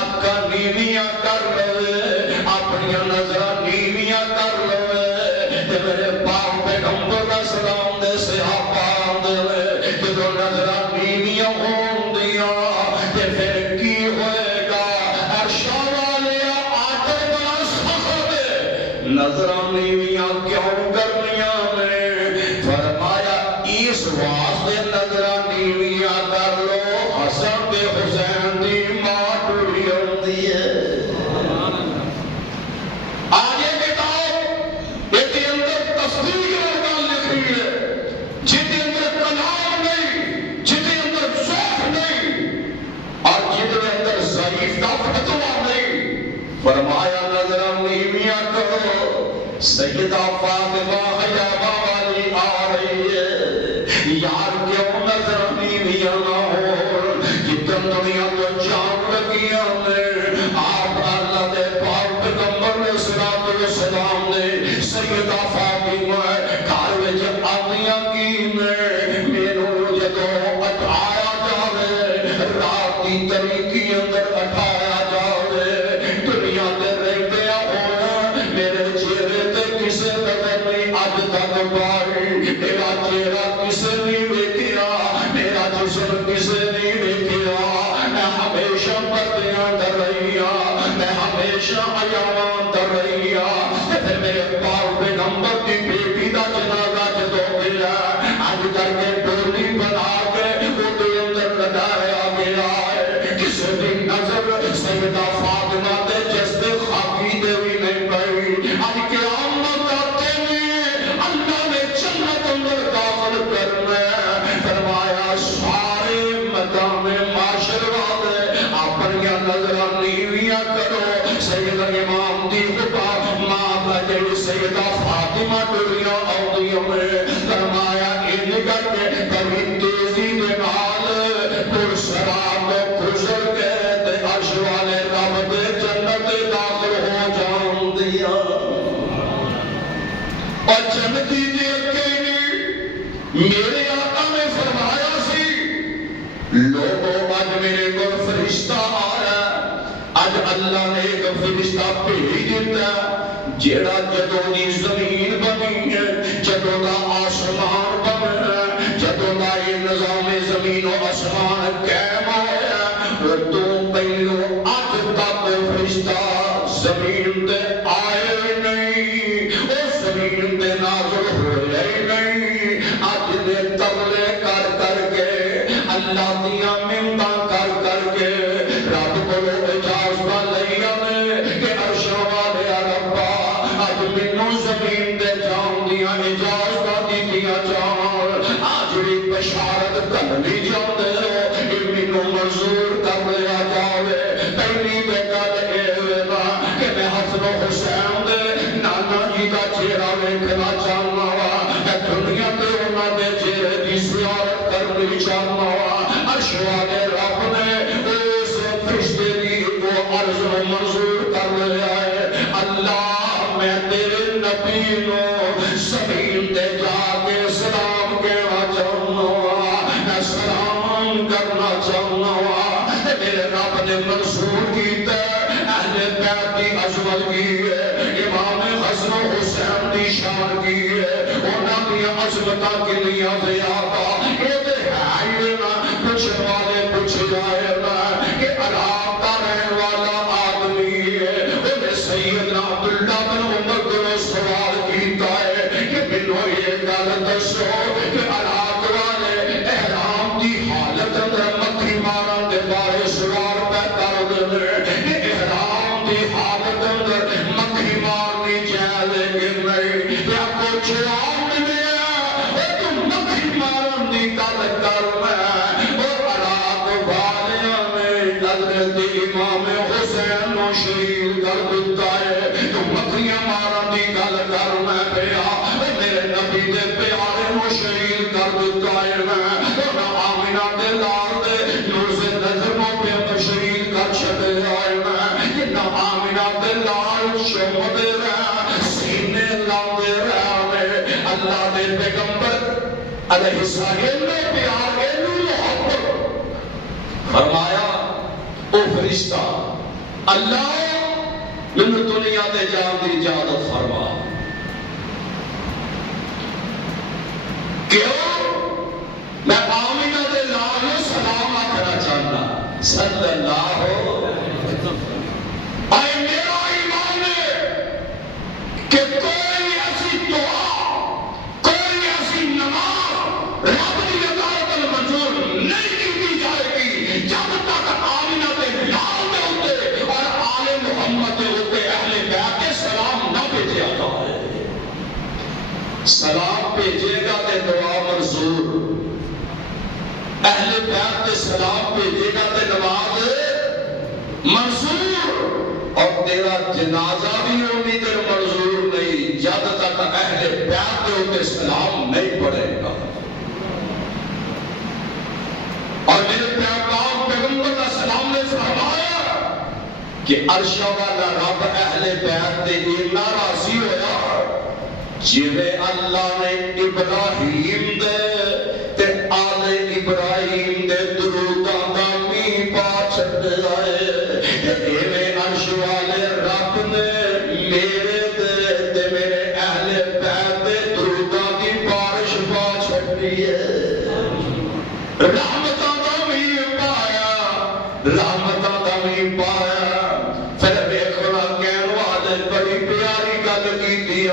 اکا نیویاں کر لوے اپنی نظرہ نیویاں کر لوے تے میرے باپ پیغمبر دا سلام دے صحابہ دے جدو نظرہ نیویاں ہون دیا تے پھر کی ہوئے نظران نیویاں کیوں کرنیاں میں فرمایا اس واسطے نظران نیویاں کر لو حسن دے حسین دی ماں ٹوڑی ہوندی ہے آگے کتاب ایک اندر تصدیق اور گل لکھی ہے جتے اندر کلام نہیں جتے اندر ضعف نہیں اور جتے اندر ضعیف کا فتوہ نہیں فرمایا نظران نیویاں کرو سیدہ فاطمہ حجابہ والی آ رہی ہے یار کیوں نظر نیویاں نہ ہو جتن دنیا تو جان لگیاں نے آپ اللہ دے پاک پیغمبر نے سلام نے سیدہ فاطمہ گھر وچ آندیاں کی میرے جدو اٹھایا جاوے رات کی طریقی اندر اٹھایا جاوے دنیا دے رہتے ہونا میرے چہرے تے کسے نظر نہیں اج تک پائی میرا چہرہ کسے نہیں ویکھیا میرا جسم کسے نہیں ویکھیا میں ہمیشہ پردیاں در رہیا میں ہمیشہ حیاواں در رہیا پھر میرے پاک پیغمبر کی بیٹی دا جنازہ جدو گیا اج کر کے ڈولی بنا کے اودے اندر لگایا گیا ہے کسے دی نظر سیدہ فاطمہ دے جسد خاکی دے بھی نہیں پئی اج کیا لوگوں آج میرے کو فرشتہ آ رہا ہے، آج اللہ نے ایک فرشتہ بھیج دیتا ہے جیڑا جدوں دی زمین بنی ہے، جدوں دا آسمان بنا ہے، جدوں دا یہ نظام زمین و آسمان قائم ہویا وہ تو پہلو آج تک فرشتہ زمین تے آئے نہیں، وہ زمین تے نازل ہوئے نہیں، آج نے تبلے کر کر کے اللہ دیا منتاں کر کر کے رب کو اجازت لیا میں کہ عرش والے ربا آج مینوں زمین تے جان دیا اجازت دیا جان، آج بھی بشارت کرنی چاہتے ہو کہ مینوں منظور کر لیا جاوے۔ پہلی گل اے نا کہ میں حسن و حسین دے نانا جی کا چہرہ ویکھنا چاہنا وا، میں دنیا تے انہاں دے چہرے دی زیارت کرنی چاہنا وا۔ عرش والے رب نے اس فرشتے دی وہ عرض و منظور کر لیا ہے، اللہ میں تیرے نبی نو زمین تے جا کے سلام کہنا چاہنا وا، میں سلام کرنا چاہنا وا۔ میرے رب نے منظور کیتا اہل بیت دی عظمت کی ہے، امام حسن و حسین دی شان کی ہے، انہاں دی عظمتاں کتنیاں زیادہ یہ تے ہے ہی نا۔ کچھ والے پوچھ جائے نا کہ عراق کا رہن والا آدمی ہے، انہیں سیدنا عبداللہ بن عمر کو سوال کیتا ہے کہ مینوں یہ گل دسو کہ عراق والے احرام دی حالت اندر مکھی مارن دے بارے سوال پہ کر دے کہ احرام دی حالت اندر مکھی مارنی جائز ہے کہ نہیں، کیا کچھ جواب ملیا اے تو مکھی مارن دی گل کر میں اور عراق والیاں نے حضرت امام حسین نو شہید کر دیتا ہے، تو مکھیاں مارن دی گل کر میں پیا میرے نبی دے پیارے نو شہید کر دیتا ہے، میں آمینہ دے لال دے نور سے نظر نو پہ شہید کر چھتے آئے میں، نہ آمینہ دے لال چمدے رہا سینے لاؤدے رہا میں، اللہ دے پیغمبر علیہ السلام نے پیار اینو محبت فرمایا او فرشتہ اللہ من دنیا دے جان دی اجازت فرما، کیوں میں آمینہ دے لال سلام آکھنا چاہنا صلی اللہ اے میرا ایمان ہے کہ کوئی ایسی دعا کوئی ایسی نماز رب دی عدالت منظور نہیں کی جائے گی جب تک آمینہ دے لال دے ہوتے اور آل محمد دے ہوتے اہل بیت کے سلام نہ بھیجا جائے، سلام بھیجے گا تے دعا منظور، اہل بیت کے سلام بھیجے گا تے نماز منظور، اور تیرا جنازہ بھی امید منظور نہیں جب تک اہل بیت کے ہوتے سلام نہیں پڑے گا۔ اور میرے پیغام پیغمبر علیہ السلام نے فرمایا کہ عرش والا رب اہل بیت دے اتنا راضی ہویا جویں اللہ نے ابراہیم دے تے آل ابراہیم دے دروداں دا میਂਹ پا چھڈیا ہے، ایویں عرش والے رب نے میرے تے میرے اہل بیت دے دروداں دی بارش پا چھڈی ہے، رحمتاں دا میਂਹ پایا، رحمتاں دا میਂਹ پایا۔ پھر ویکھنا کہن والے بڑی پیاری گل کیتی آ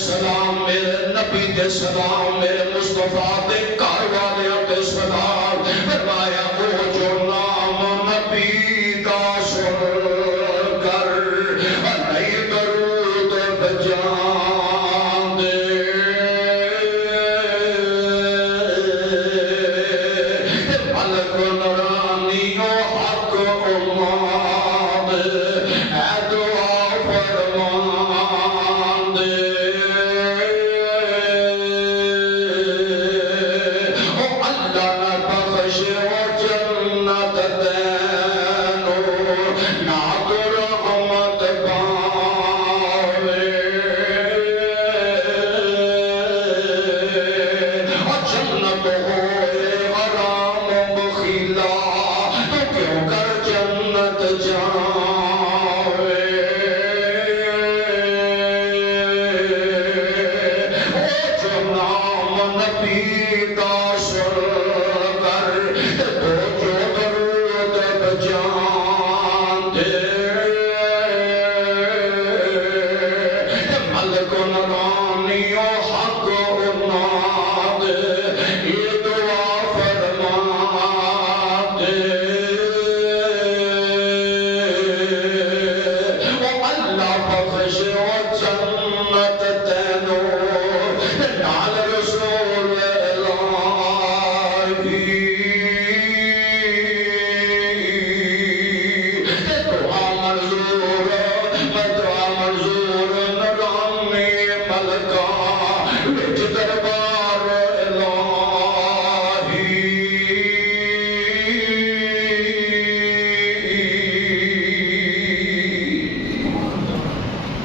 سلام میرے نبی دے سلام میرے مصطفیٰ دے گھر والوں دے سلام، فرمایا وہ جو نام نبی کا سن کر نہیں درود بجان دے، ملک نورانی و حق اماد اے دعا فرمان دے،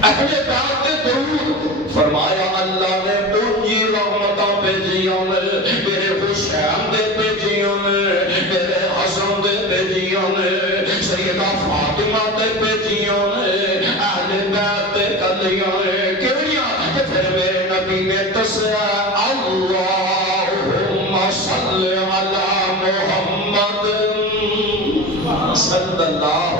اہل بیت دے درود فرمایا اللہ نے اونجی رحمتاں بھیجیاں نے میرے حسین دے بھیجیاں نے میرے حسن دے بھیجیاں نے سیدہ فاطمہ دے بھیجیاں نے اہل بیت دے کلیاں نے کیڑیاں کہ پھر میرے نبی نے دسیا اللہم صلی علی محمد صلی اللہ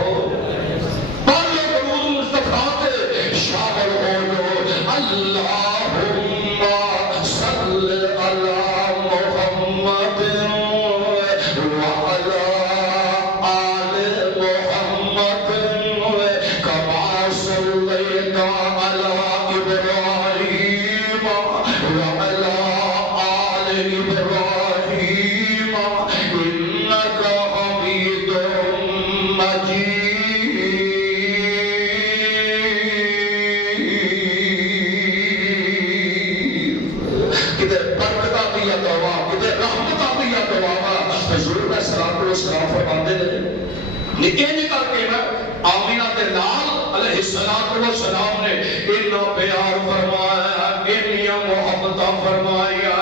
السلام نے اتنا پیار فرمایا اتنی محبت فرمایا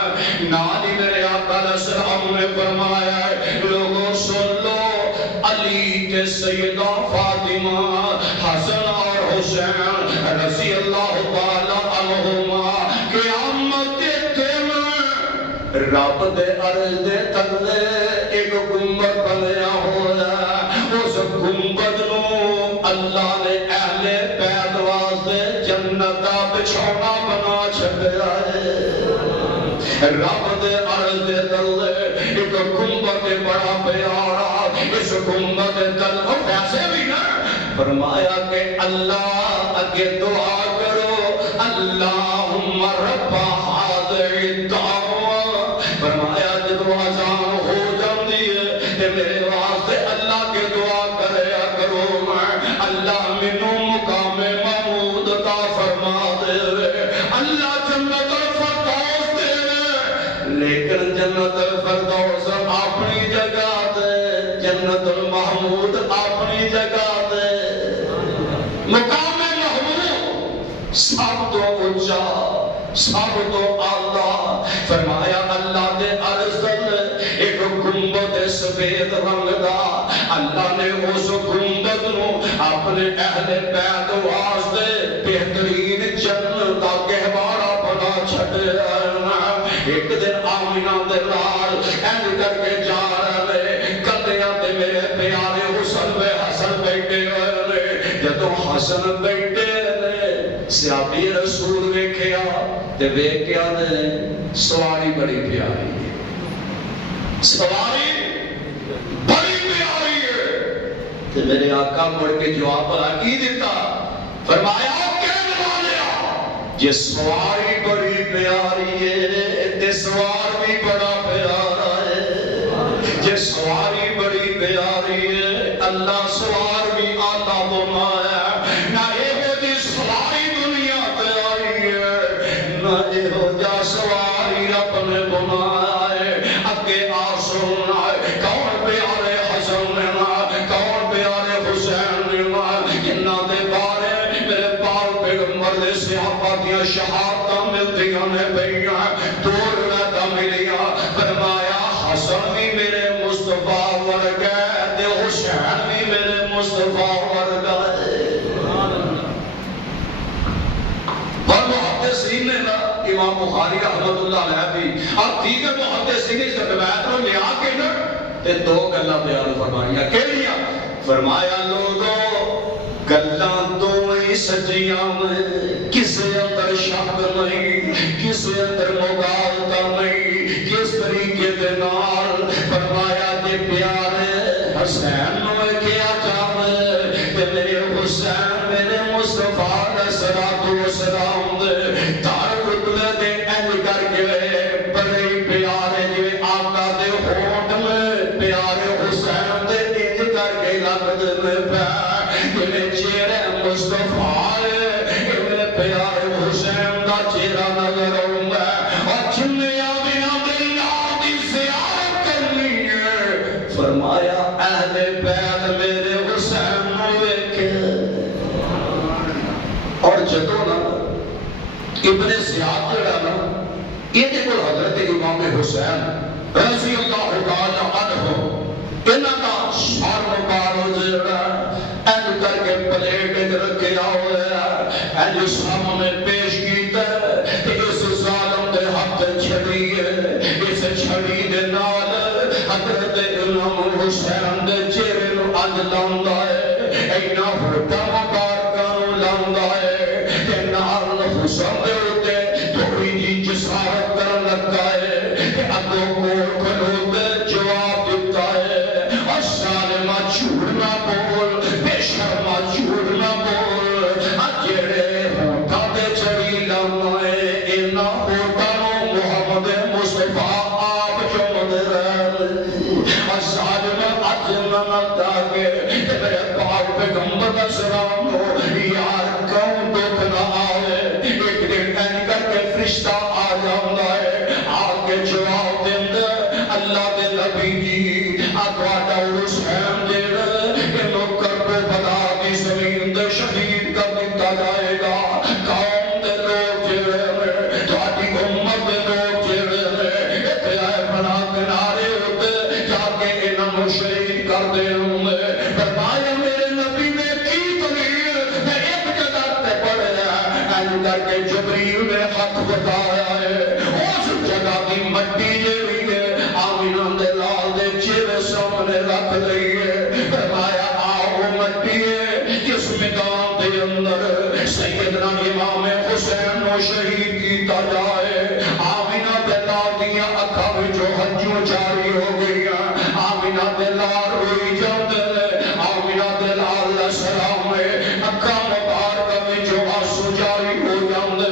نال ہی میرے آقا علیہ السلام نے فرمایا لوگوں سن لو علی کے سیدہ فاطمہ حسن اور حسین رضی اللہ تعالی عنہما قیامت کے دن رب دے عرش دے تلے ایک گنبد بنیا ہوا اس گنبد نو اللہ نے اہل بیت واسطے جنت دا بچھونا بنا چھڈیا ہے رب دے عرش دے تلے ایک گنبد بڑا پیارا اس گنبد تل ویسے بھی نا فرمایا کہ اللہ اگے دعا کرو اللہم رب حاضر الدعوہ فرمایا جب آزان ہو جاندی ہے تے میرے واسطے اللہ کے دعا کریا کرو میں اللہ منو مقام محمود عطا فرما دے اللہ جنت الفردوس دے لیکن جنت الفردوس اپنی جگہ دے جنت المحمود اپنی جگہ دے مقام محمود سب تو اونچا سب تو اعلیٰ فرمایا اللہ دے عرض ایک گنبد سفید رنگ دا اللہ نے اس گنبد نو اپنے اہل بیت واسطے بہترین جنت دا گہوارہ بنا چھڈیا ایک دن آمینہ دے لال اینج کر کے جا رہے کدیاں تے میرے پیارے حسن و حسن بیٹھے ہوئے جدوں حسن بیٹھے صحابی رسول ویکھیا تے ویکھیا نے سواری بڑی پیاری ہے سواری بڑی پیاری ہے تے میرے آقا مڑ کے جواب بلا کی دیتا فرمایا کہنے والیا یہ سواری بڑی پیاری ہے تے سوار بھی بڑا پیارا ہے یہ سواری بڑی پیاری ہے اللہ سوار بھی آتا بنایا نہ ایک دی سواری ہو جا سواری اپنے بنائے اگے آسونا کون پیارے حسن نے کون پیارے حسین نے جنہ دے بارے میرے پاک پیغمبر دے صحابہ دیا شہادتاں ملتیاں نے پئیاں دور رہتا ملیا فرمایا حسن بھی میرے مصطفیٰ ورگا تے حسین بھی میرے مصطفیٰ ورگا محدثین نے امام بخاری رحمت اللہ علیہ بھی اور دیگر محدثین اس روایت کو لیا کے نا تے دو گلاں بیان فرمائیاں کیڑیاں فرمایا لوگوں گلاں دو ہی سچیاں میں کسے اندر شک نہیں کسے اندر مغالطہ نہیں کس طریقے دے نال فرمایا تے پیارے حسین نو کیا چاہے تے میرے حسین میرے مصطفیٰ علیہ السلام دے دار رتبے دے اینج کر کے بڑے پیارے جو آقا دے ہونٹ میں پیارے حسین دے اینج کر کے لگدے پے میرے چہرے مصطفیٰ میرے پیارے حسین دا چہرہ نظر آوندا اور جنیا بنا اللہ دی زیارت کرنی ہے فرمایا اہل بیت میرے حسین نو ویکھے اور جدو نا ابن زیاد جڑا نا یہ کو حضرت امام حسین رضی اللہ تعالی عنہ انہاں دا سر مبارک جڑا این کر کے پلیٹ رکھیا ہوا ہے این سامنے پیش کیتا کہ اس ظالم دے ہاتھ چھڑی ہے اس چھڑی دے نال حضرت امام حسین دے چہرے نو اج لاندا ہے اینا ہوتا مبارکاں نو لاندا ہے تے نال حسین دے اوتے تھوڑی جی جسارت کرن لگا ہے کہ اگوں کو کھلو تے جواب دیتا ہے اور ظالما جھوٹ نہ بول بے شرما جھوٹ نہ بول اجڑے ہوتا تے چڑی لاندا ہے اینا ہوتا نو محمد مصطفیٰ آپ چمد رہے اور ظالما اجنا نہ تاکے میرے پاک پیغمبر کا سلام ہو یار کون دکھ نہ آئے ایک دن این کر کے فرشتہ آ جاؤں ہے آگے جواب دیں اللہ دے نبی جی آگواٹا حسین دے کہ نوکر کو بتا دی زمین دے شہید کر دیتا جائے گا قوم دے لوگ جڑے میں تھوڑی امت دے لوگ جڑے میں اتیائے بنا کنارے ہوتے جا کے انہوں شہید کر دے ہوں فرمایا میرے نبی نے کی دلیل میں ایک جگہ تے پڑھ رہا این کر کے جبریل نے حق بتایا ہے اس جگہ کی مٹی جیڑی ہے آمینہ دے لال دے چہرے سامنے رکھ لئی ہے فرمایا آؤ مٹی ہے جس میدان دے اندر سیدنا امام حسین کو شہید کیتا جائے آمینہ دے لال دیا اکھا میں جو حجوں جاری ہو گئی آمینہ دے لال روئی جاندے آمینہ دے لال السلام اکھا مبارکہ میں جو آنسو جاری ہو جاندے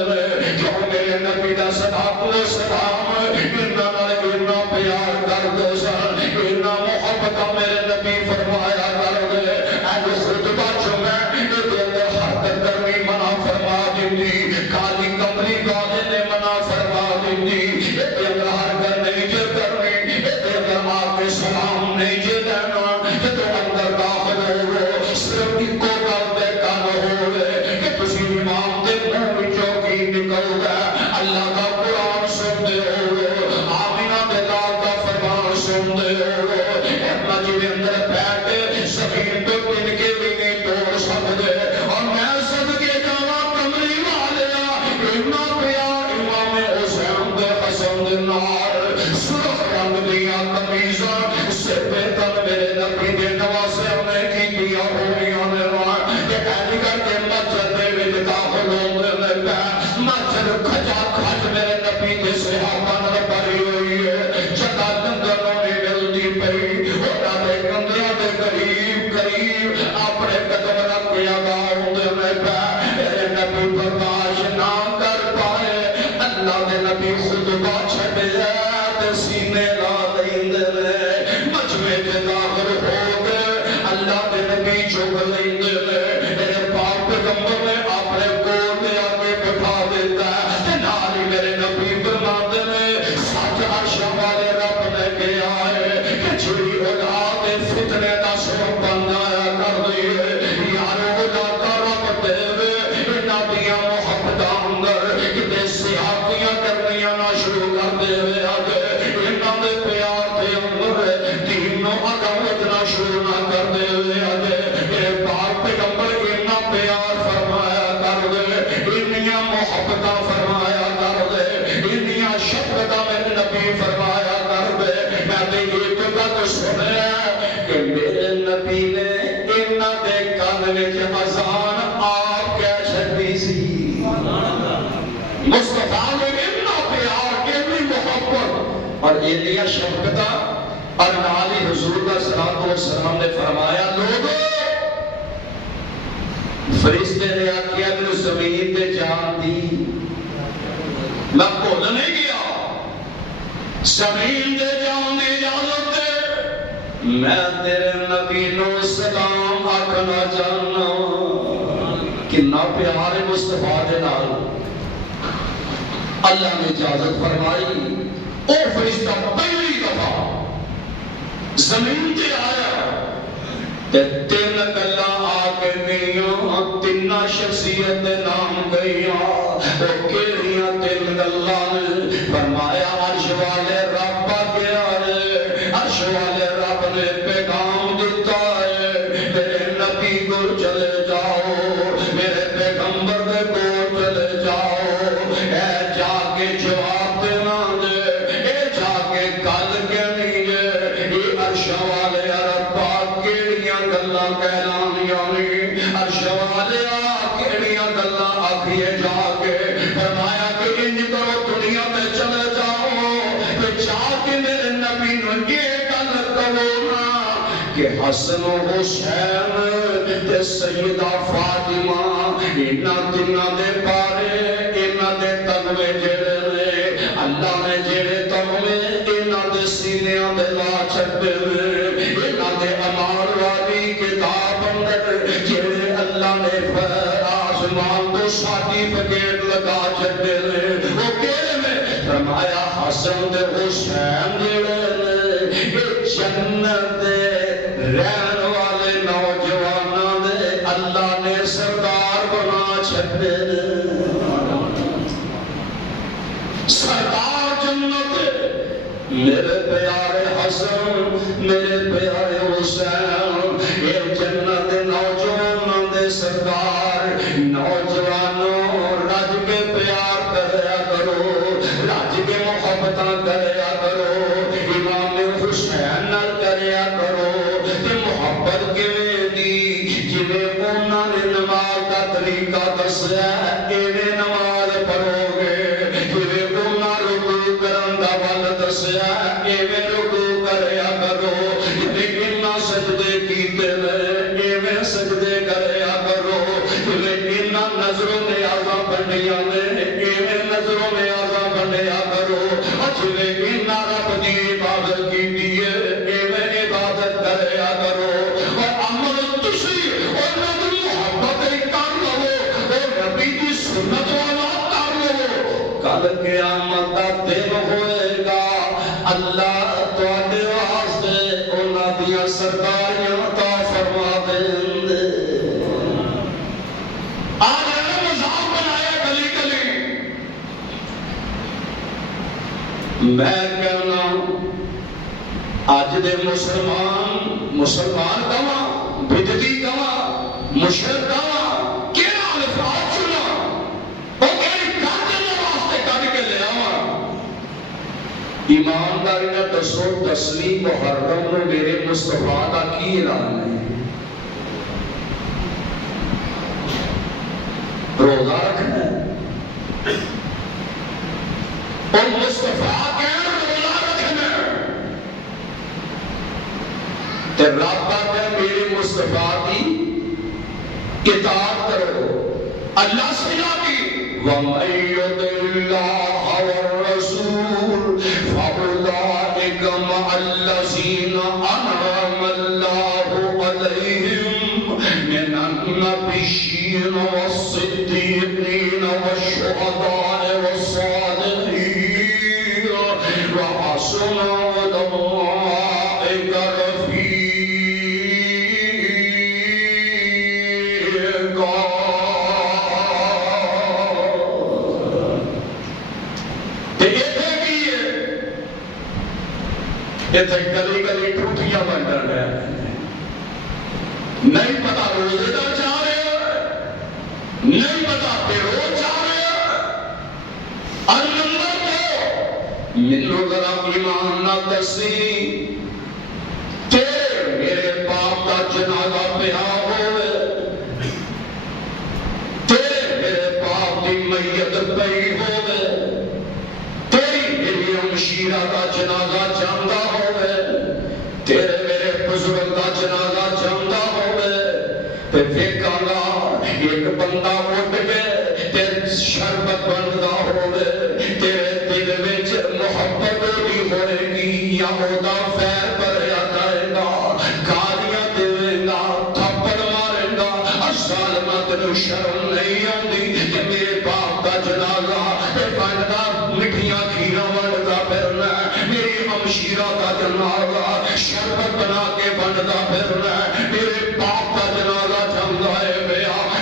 کیوں میرے نبی دا صداق و سلام اتنا پیار کر دے سن اتنا محبت میرے نبی فرمایا کر دے این خطبہ جو میں دے اندر حرکت کرنی منع فرما دی کالی کمری گالے نے منع فرما دی اتنے اندر حرکت نہیں جے کرنی اتنے اندر آپ کے سلام نہیں جے دینا اتنے اندر داخل ہو صرف کی کو کر دے کن ہو کہ تسی امام دے منہ جو کی نکل دے اللہ کا قرآن سن دے ہو آمینہ دے لال کا فرمان سن دے ہو مسجد اندر بیٹھے زمین تو دن کے بھی نہیں توڑ سکتے اور میں صدقے جانا کمری والے اتنا پیار امام حسین دے حسن دے نار سرخ رنگ دیا قمیضاں سے بہتر میرے نبی دے نواسے میں کی دیا ہوئیاں نے وہاں کہ اینی کر کے مسجد دے وچ داخل ہوندے میں مسجد کھجا کھج میرے نبی دے صحابہ نے بھری ہوئی ہے جگہ لنگروں نے ملتی پئی اور دے کندروں دے قریب قریب اپنے قدم رکھ کے ادا ہوندے میں میرے نبی برداشت نہ کر پائے اللہ دے نبی خطبہ چھڈیا تے سینے لا لیندے مجمع دے داخل ہو گئے اللہ دے نبی چک لیندے میرے پاک پیغمبر نے اپنے کول دے آگے بٹھا دیتا ہے نال ہی میرے نبی فرماتے ہیں سچ عرش والے رب نے کہا ہے کہ جڑی اولاد فتنے دا سبب بنایا کر دی ہے یار اولاد رب دے انہاں دیاں محبتاں اندر کتے سیاحتیاں کرنیاں نہ شروع کر دے اگے انہاں دے پیار دے اندر دین نو اگے ودنا شروع نہ کر دے اگے میرے پاک پیغمبر اتنا پیار فرمایا کر دے اتنیاں محبتاں فرمایا کر دے اتنیاں شفقتاں میرے نبی فرمایا کر دے میں نے ایک بات سنیا کہ میرے نبی نے اتنا دے کان وچ اذان آپ کہہ چھڈی سی مصطفیٰ نے اتنا پیار اتنی محبت اور اتنی شفقتاں اور نال ہی حضور کا صلوات و سلام نے فرمایا لوگوں فرشتے نے آکیا کہ زمین تے جان دی میں بھول نہیں گیا زمین تے جان دی اجازت دے میں تیرے نبی نو سلام آکھنا چاہنا کتنا پیار مصطفیٰ دے نال اللہ نے اجازت فرمائی او فرشتہ پہلی دفعہ زمین تے آیا تے تین گلاں آ کے میاں تینا شخصیت نام گئیاں وہ کیڑیاں تین گلاں فرمایا عرش والے رب کے آئے عرش والے رب نے پیغام دیتا ہے میرے نبی کو چلے جاؤ میرے پیغمبر کو چلے جاؤ اے جا کے جواب دینا دے اے جا کے گل کہنی ہے یہ عرش والے رب کیڑیاں گلاں کہلانیاں نہیں عرش والے کیڑیاں گلاں آکھیے جا کے فرمایا کہ انج کرو دنیا میں چلے جاؤ تے جا کے میرے نبی نو یہ گل کرو نا کہ حسن و حسین تے سیدہ فاطمہ انہاں تیناں دے بارے انہاں دے تغوے جڑے نے اللہ نے جڑے تغوے انہاں دے سینیاں تے لا چھڈے نے انہاں دے امار والی کتاب اندر جڑے اللہ نے آسمان تو سرٹیفکیٹ لگا چھڈے نے وہ کہڑے نے فرمایا حسن تے حسین جڑے نے یہ جنت رہن والے نوجواناں دے اللہ نے سردار بنا چھڈے سردار جنت میرے پیارے حسن میرے پیارے حسین یہ جنت نوجواناں دے سردار نوجوانوں رج کے پیار کریا کرو رج کے محبتاں کریا کرو امام حسین نال کریا کرو تے محبت کیویں دی جویں انہاں نے نماز دا طریقہ دسیا ایویں نماز پڑھو گے جویں انہاں رکوع کرن دا ول دسیا ایویں رکوع کریا کرو لیکن نہ سجدے کیتے نے ایویں سجدے کریا کرو لیکن نہ نظروں نیازاں بنیاں نے ایویں نظروں نیازاں بنیا کرو جویں نہ رب دی عبادت کیتی ہے ایویں عبادت کریا کرو اور عمل تسی اور نبی محبت کر لو اور نبی کی سنت والا کر لو کل قیامت دا دن ہوئے گا اللہ تواڈے واسطے انہاں دیاں سرداریاں عطا فرما دیں دے آج مذاق بنایا گلی گلی میں کہنا آج دے مسلمان کہاں بدعتی کہاں مشرک کہاں کیڑا الفاظ چنا وہ کہڑی گل دے واسطے کڈ کے لے آواں ایمانداری نہ دسو 10ویں محرم میں میرے مصطفیٰ کا کی اعلان ہے روزہ رکھنا ہے اور مصطفیٰ کہنا روزہ رکھنا تے رب آتا ہے میرے مصطفیٰ کی اطاعت کرو اللہ سجا کی وَمَن يُطِعِ اللَّهَ وَالرَّسُولَ فَأُولَٰئِكَ مَعَ الَّذِينَ أَنْعَمَ اللَّهُ عَلَيْهِم مِّنَ النَّبِيِّينَ وَالصِّدِّيقِينَ وَالشُّهَدَاءِ وَالصَّالِحِينَ وَحَسُنَ أُولَٰئِكَ رفيقا گلی گلی ٹوٹیاں بن کر گیا نہیں پتا روزے دار چاہ رہے ہو نہیں پتا پیرو چاہ رہے ہو اور نمبر دو منو ذرا ایمان نہ دسی تیرے میرے باپ کا جنازہ پیا ہوئے تیرے میرے باپ کی میت پئی ہوئے تیری میری ہمشیرہ کا جنازہ جاندہ ہوئے تیرے میرے بزرگ کا جنازہ جاندہ ہوئے تے ویکھاں ایک بندہ اٹھ کے تے شربت بندا ہوئے تیرے دل وچ محبت بھی ہوئے گی یا ہودا فیر بھریا جائے گا گالیاں دے گا تھپڑ مارے گا ظالماں تینوں شرم نہیں آندی کہ میرے باپ کا جنازہ تے بندا مٹھیاں کھیراں بندا پھرنا میری ہمشیرہ کا جنازہ شربت بنا کے بندا پھرنا میرے باپ کا جنازہ جاندا ہے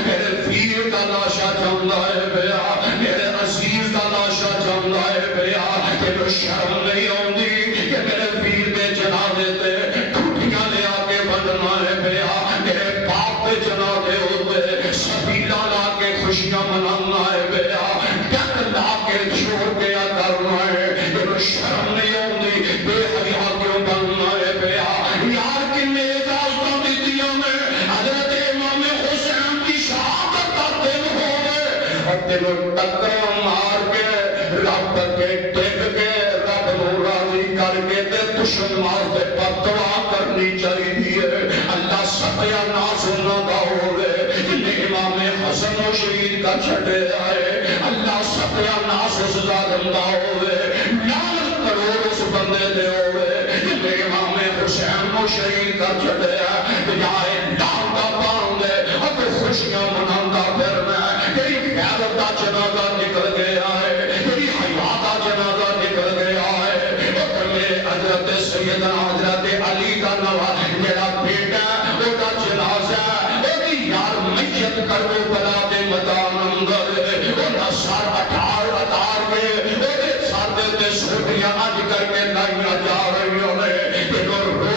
میرے پیر لاشا جاندا ہے پیا میرے عزیز دا لاشا جاندا ہے پیا تینوں شرم نہیں آندی کہ میرے پیر دے جنازے تے ٹھٹیاں لے آ کے بننا ہے پیا میرے باپ دے جنازے ہوتے سبیلا لا کے خوشیاں منانا ہے پیا ڈک لا کے چھوڑ دیا کرنا ہے تینوں شرم نہیں آندی بے حیا کیوں بننا ہے پیا یار کنے اجازتاں دتیاں میں حضرت امام حسین کی شہادت کا دن ہو گئے اور تینوں ٹکر مار کے رب کے ٹک کے رب نو راضی کر کے تے دشمن واسطے بددعا کرنی چاہیے اللہ ستیا نہ سننا دا ہوے جنہیں امام حسن و شہید کا چھٹے آئے اللہ ستیا نہ سزا دندا ہوے لعنت کرو اس بندے دے ہوے جنہیں امام حسین و شہید کا چھٹے آئے بجائے ڈال کا باندھے اب خوشیاں مناندا پھرنا تیری غیرت دا جنازہ نکل گیا ہے تیری حیا دا جنازہ نکل گیا ہے حضرت سیدنا حضرت علی کا نوا میرا بیٹا او دا جنازہ او دی یار میت کرو بلا دے میدان اندر او دا سر اٹھار کے او دے سر دے سوٹیاں اج کر کے لائیاں جا رہی نے تے رو کے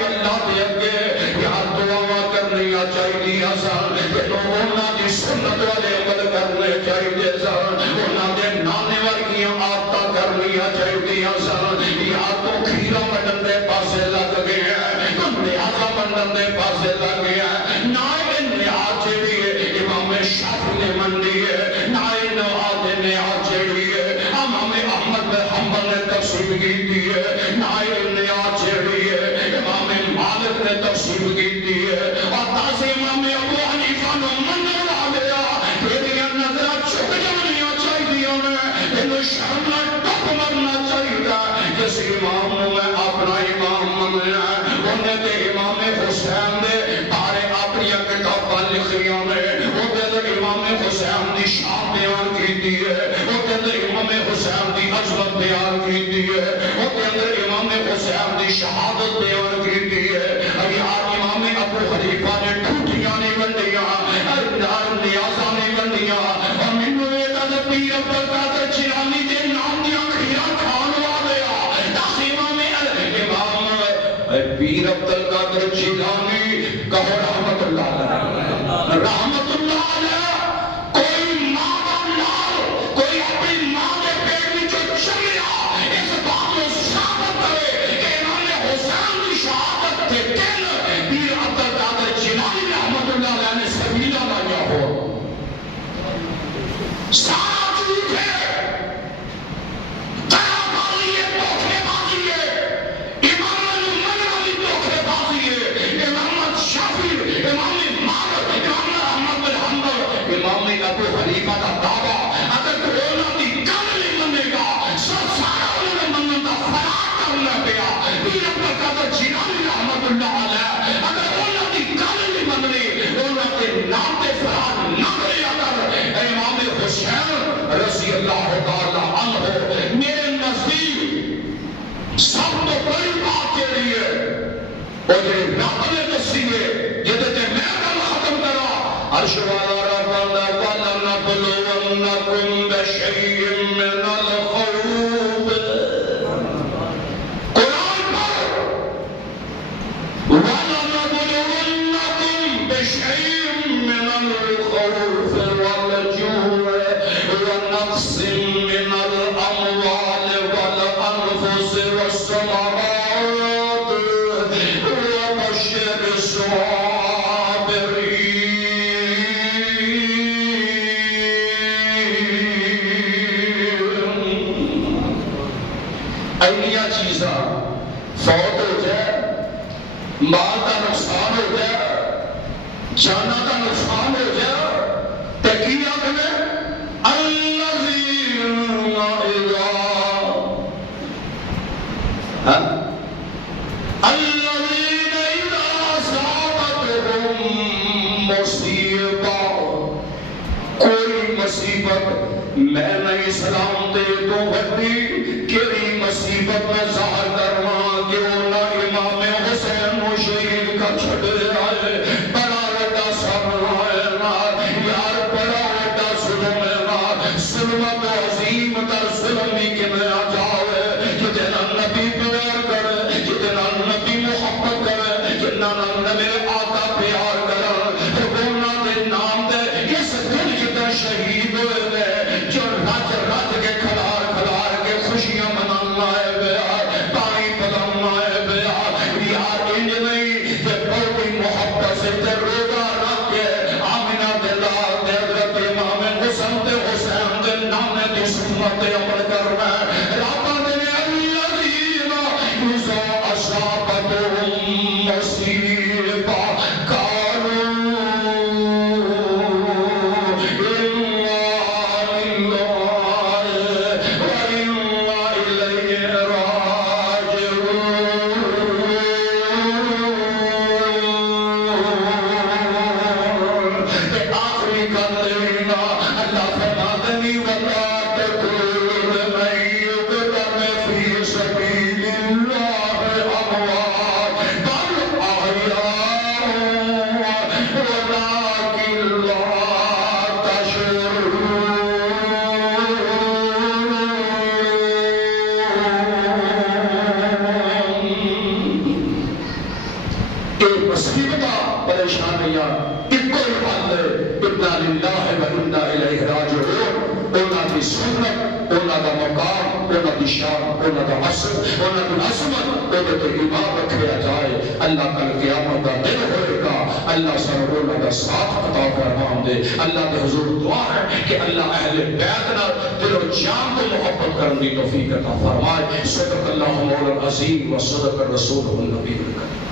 اللہ دے اگے یار دعاواں کرنیاں چاہیے سن تے انہاں دی سنت والے عمل کرنے چاہیے سن انہاں دے نانے ورگیاں عادتاں کرنیاں چاہیے سن یا تو کھیرا بنن دے پاسے لگ گیا تو نیازا بنن دے پاسے لگ گیا نہ نیاز جڑی ہے امام شافعی نے منی ہے نہ نواز نیاز جڑی ہے امام احمد بن حنبل نے تفسیر کی ہے نہ نیاز جڑی ہے امام مالک نے تفسیر کی ہے اور تاسے امام ابو حنیفہ نے مننے والا تیری نظر چھپ جانیاں چاہیے انہیں شرم نہ ٹپ مرنا چاہیے جس امام میں اپنا امام منیا انہیں تے امام حسین دے بارے اپنی کتاباں لکھیاں نے وہ تے امام حسین دی شان بیان کیتی ہے وہ تے امام حسین دی عظمت بیان کیتی ہے وہ تے امام حسین دی شہادت بیان کیتی ہے یار امام ابو حنیفہ نے ٹھوٹیاں نہیں ونڈیاں نیازاں نہیں ونڈیاں اور مینوں اے تے پیر عبد القادر جیلانی دے نام دیاں کھیراں کھان پیر عبد القادر جیلانی کہو رحمت اللہ علیہ رحمت اللہ علیہ کوئی ماں کا لال کوئی اپنی ماں کے پیٹ میں جو چلیا اس بات کو ثابت کرے کہ امام حسین کی شہادت کے دن پیر عبد القادر جیلانی رحمت اللہ علیہ نے سبیلا لایا ہو سارا جھوٹ ہے ابو حنیفہ کا دعویٰ اگر تو اونا دی گل نہیں منے گا سارا انہوں نے منن دا فرار کرنا پیا پیر عبد القادر جیلانی رحمت اللہ علیہ اگر اونا دی گل نہیں مننی اونا کے نام دے فرار نہ کرے اگر امام حسین رضی اللہ تعالی عنہ میرے نزدیک سب تو بڑی بات کے لیے اور یہ رب نے دسی ہے جہدے تے میں گل ختم کرا عرش والا ولنبلونكم بشيء من الخوف قرآن پر ولنبلونكم بشيء من الخوف والجوع ونقص من الأموال والأنفس والثمرات وبشر الصابرين اینیا چیزاں فوت ہو جائے مال کا نقصان ہو جائے جانا کا نقصان ہو جائے تو کی آخر الذین اذا اصابتهم مصیبہ کوئی مصیبت میں نہیں سلام دے تو بڑی کیڑی مصیبت میں ظاہر کرواں کیوں نہ امام حسین و شہید کا چھڑ آئے بڑا رڈا سامنا ہے یار دینا. اللہ فرماتے ہیں وَلَا تَكُونُوا مَن يُقْتَلَ فِي سَبِيلِ اللَّهِ أَمْوَاتٌ بَلْ أَحْيَاءٌ وَلَٰكِن لَّا تَشْعُرُونَ. مصیبتاں پریشانیاں ایکو ہی حل ہے. انا للہ و انا الیہ راجعون. انہاں دی سنت، انہاں دا مقام، انہاں دی شان، انہاں دا حسن، انہاں دی عظمت انہاں تے ایمان رکھیا جائے. اللہ کل قیامت دا دن ہوئے گا. اللہ سانو انہاں دا ساتھ عطا فرما دے. اللہ دے حضور دعا ہے کہ اللہ اہل بیت نال دل و جان کو محبت کرنے دی توفیق عطا فرمائے. صدق اللہ مولا العظیم و صدق الرسول النبی الکریم.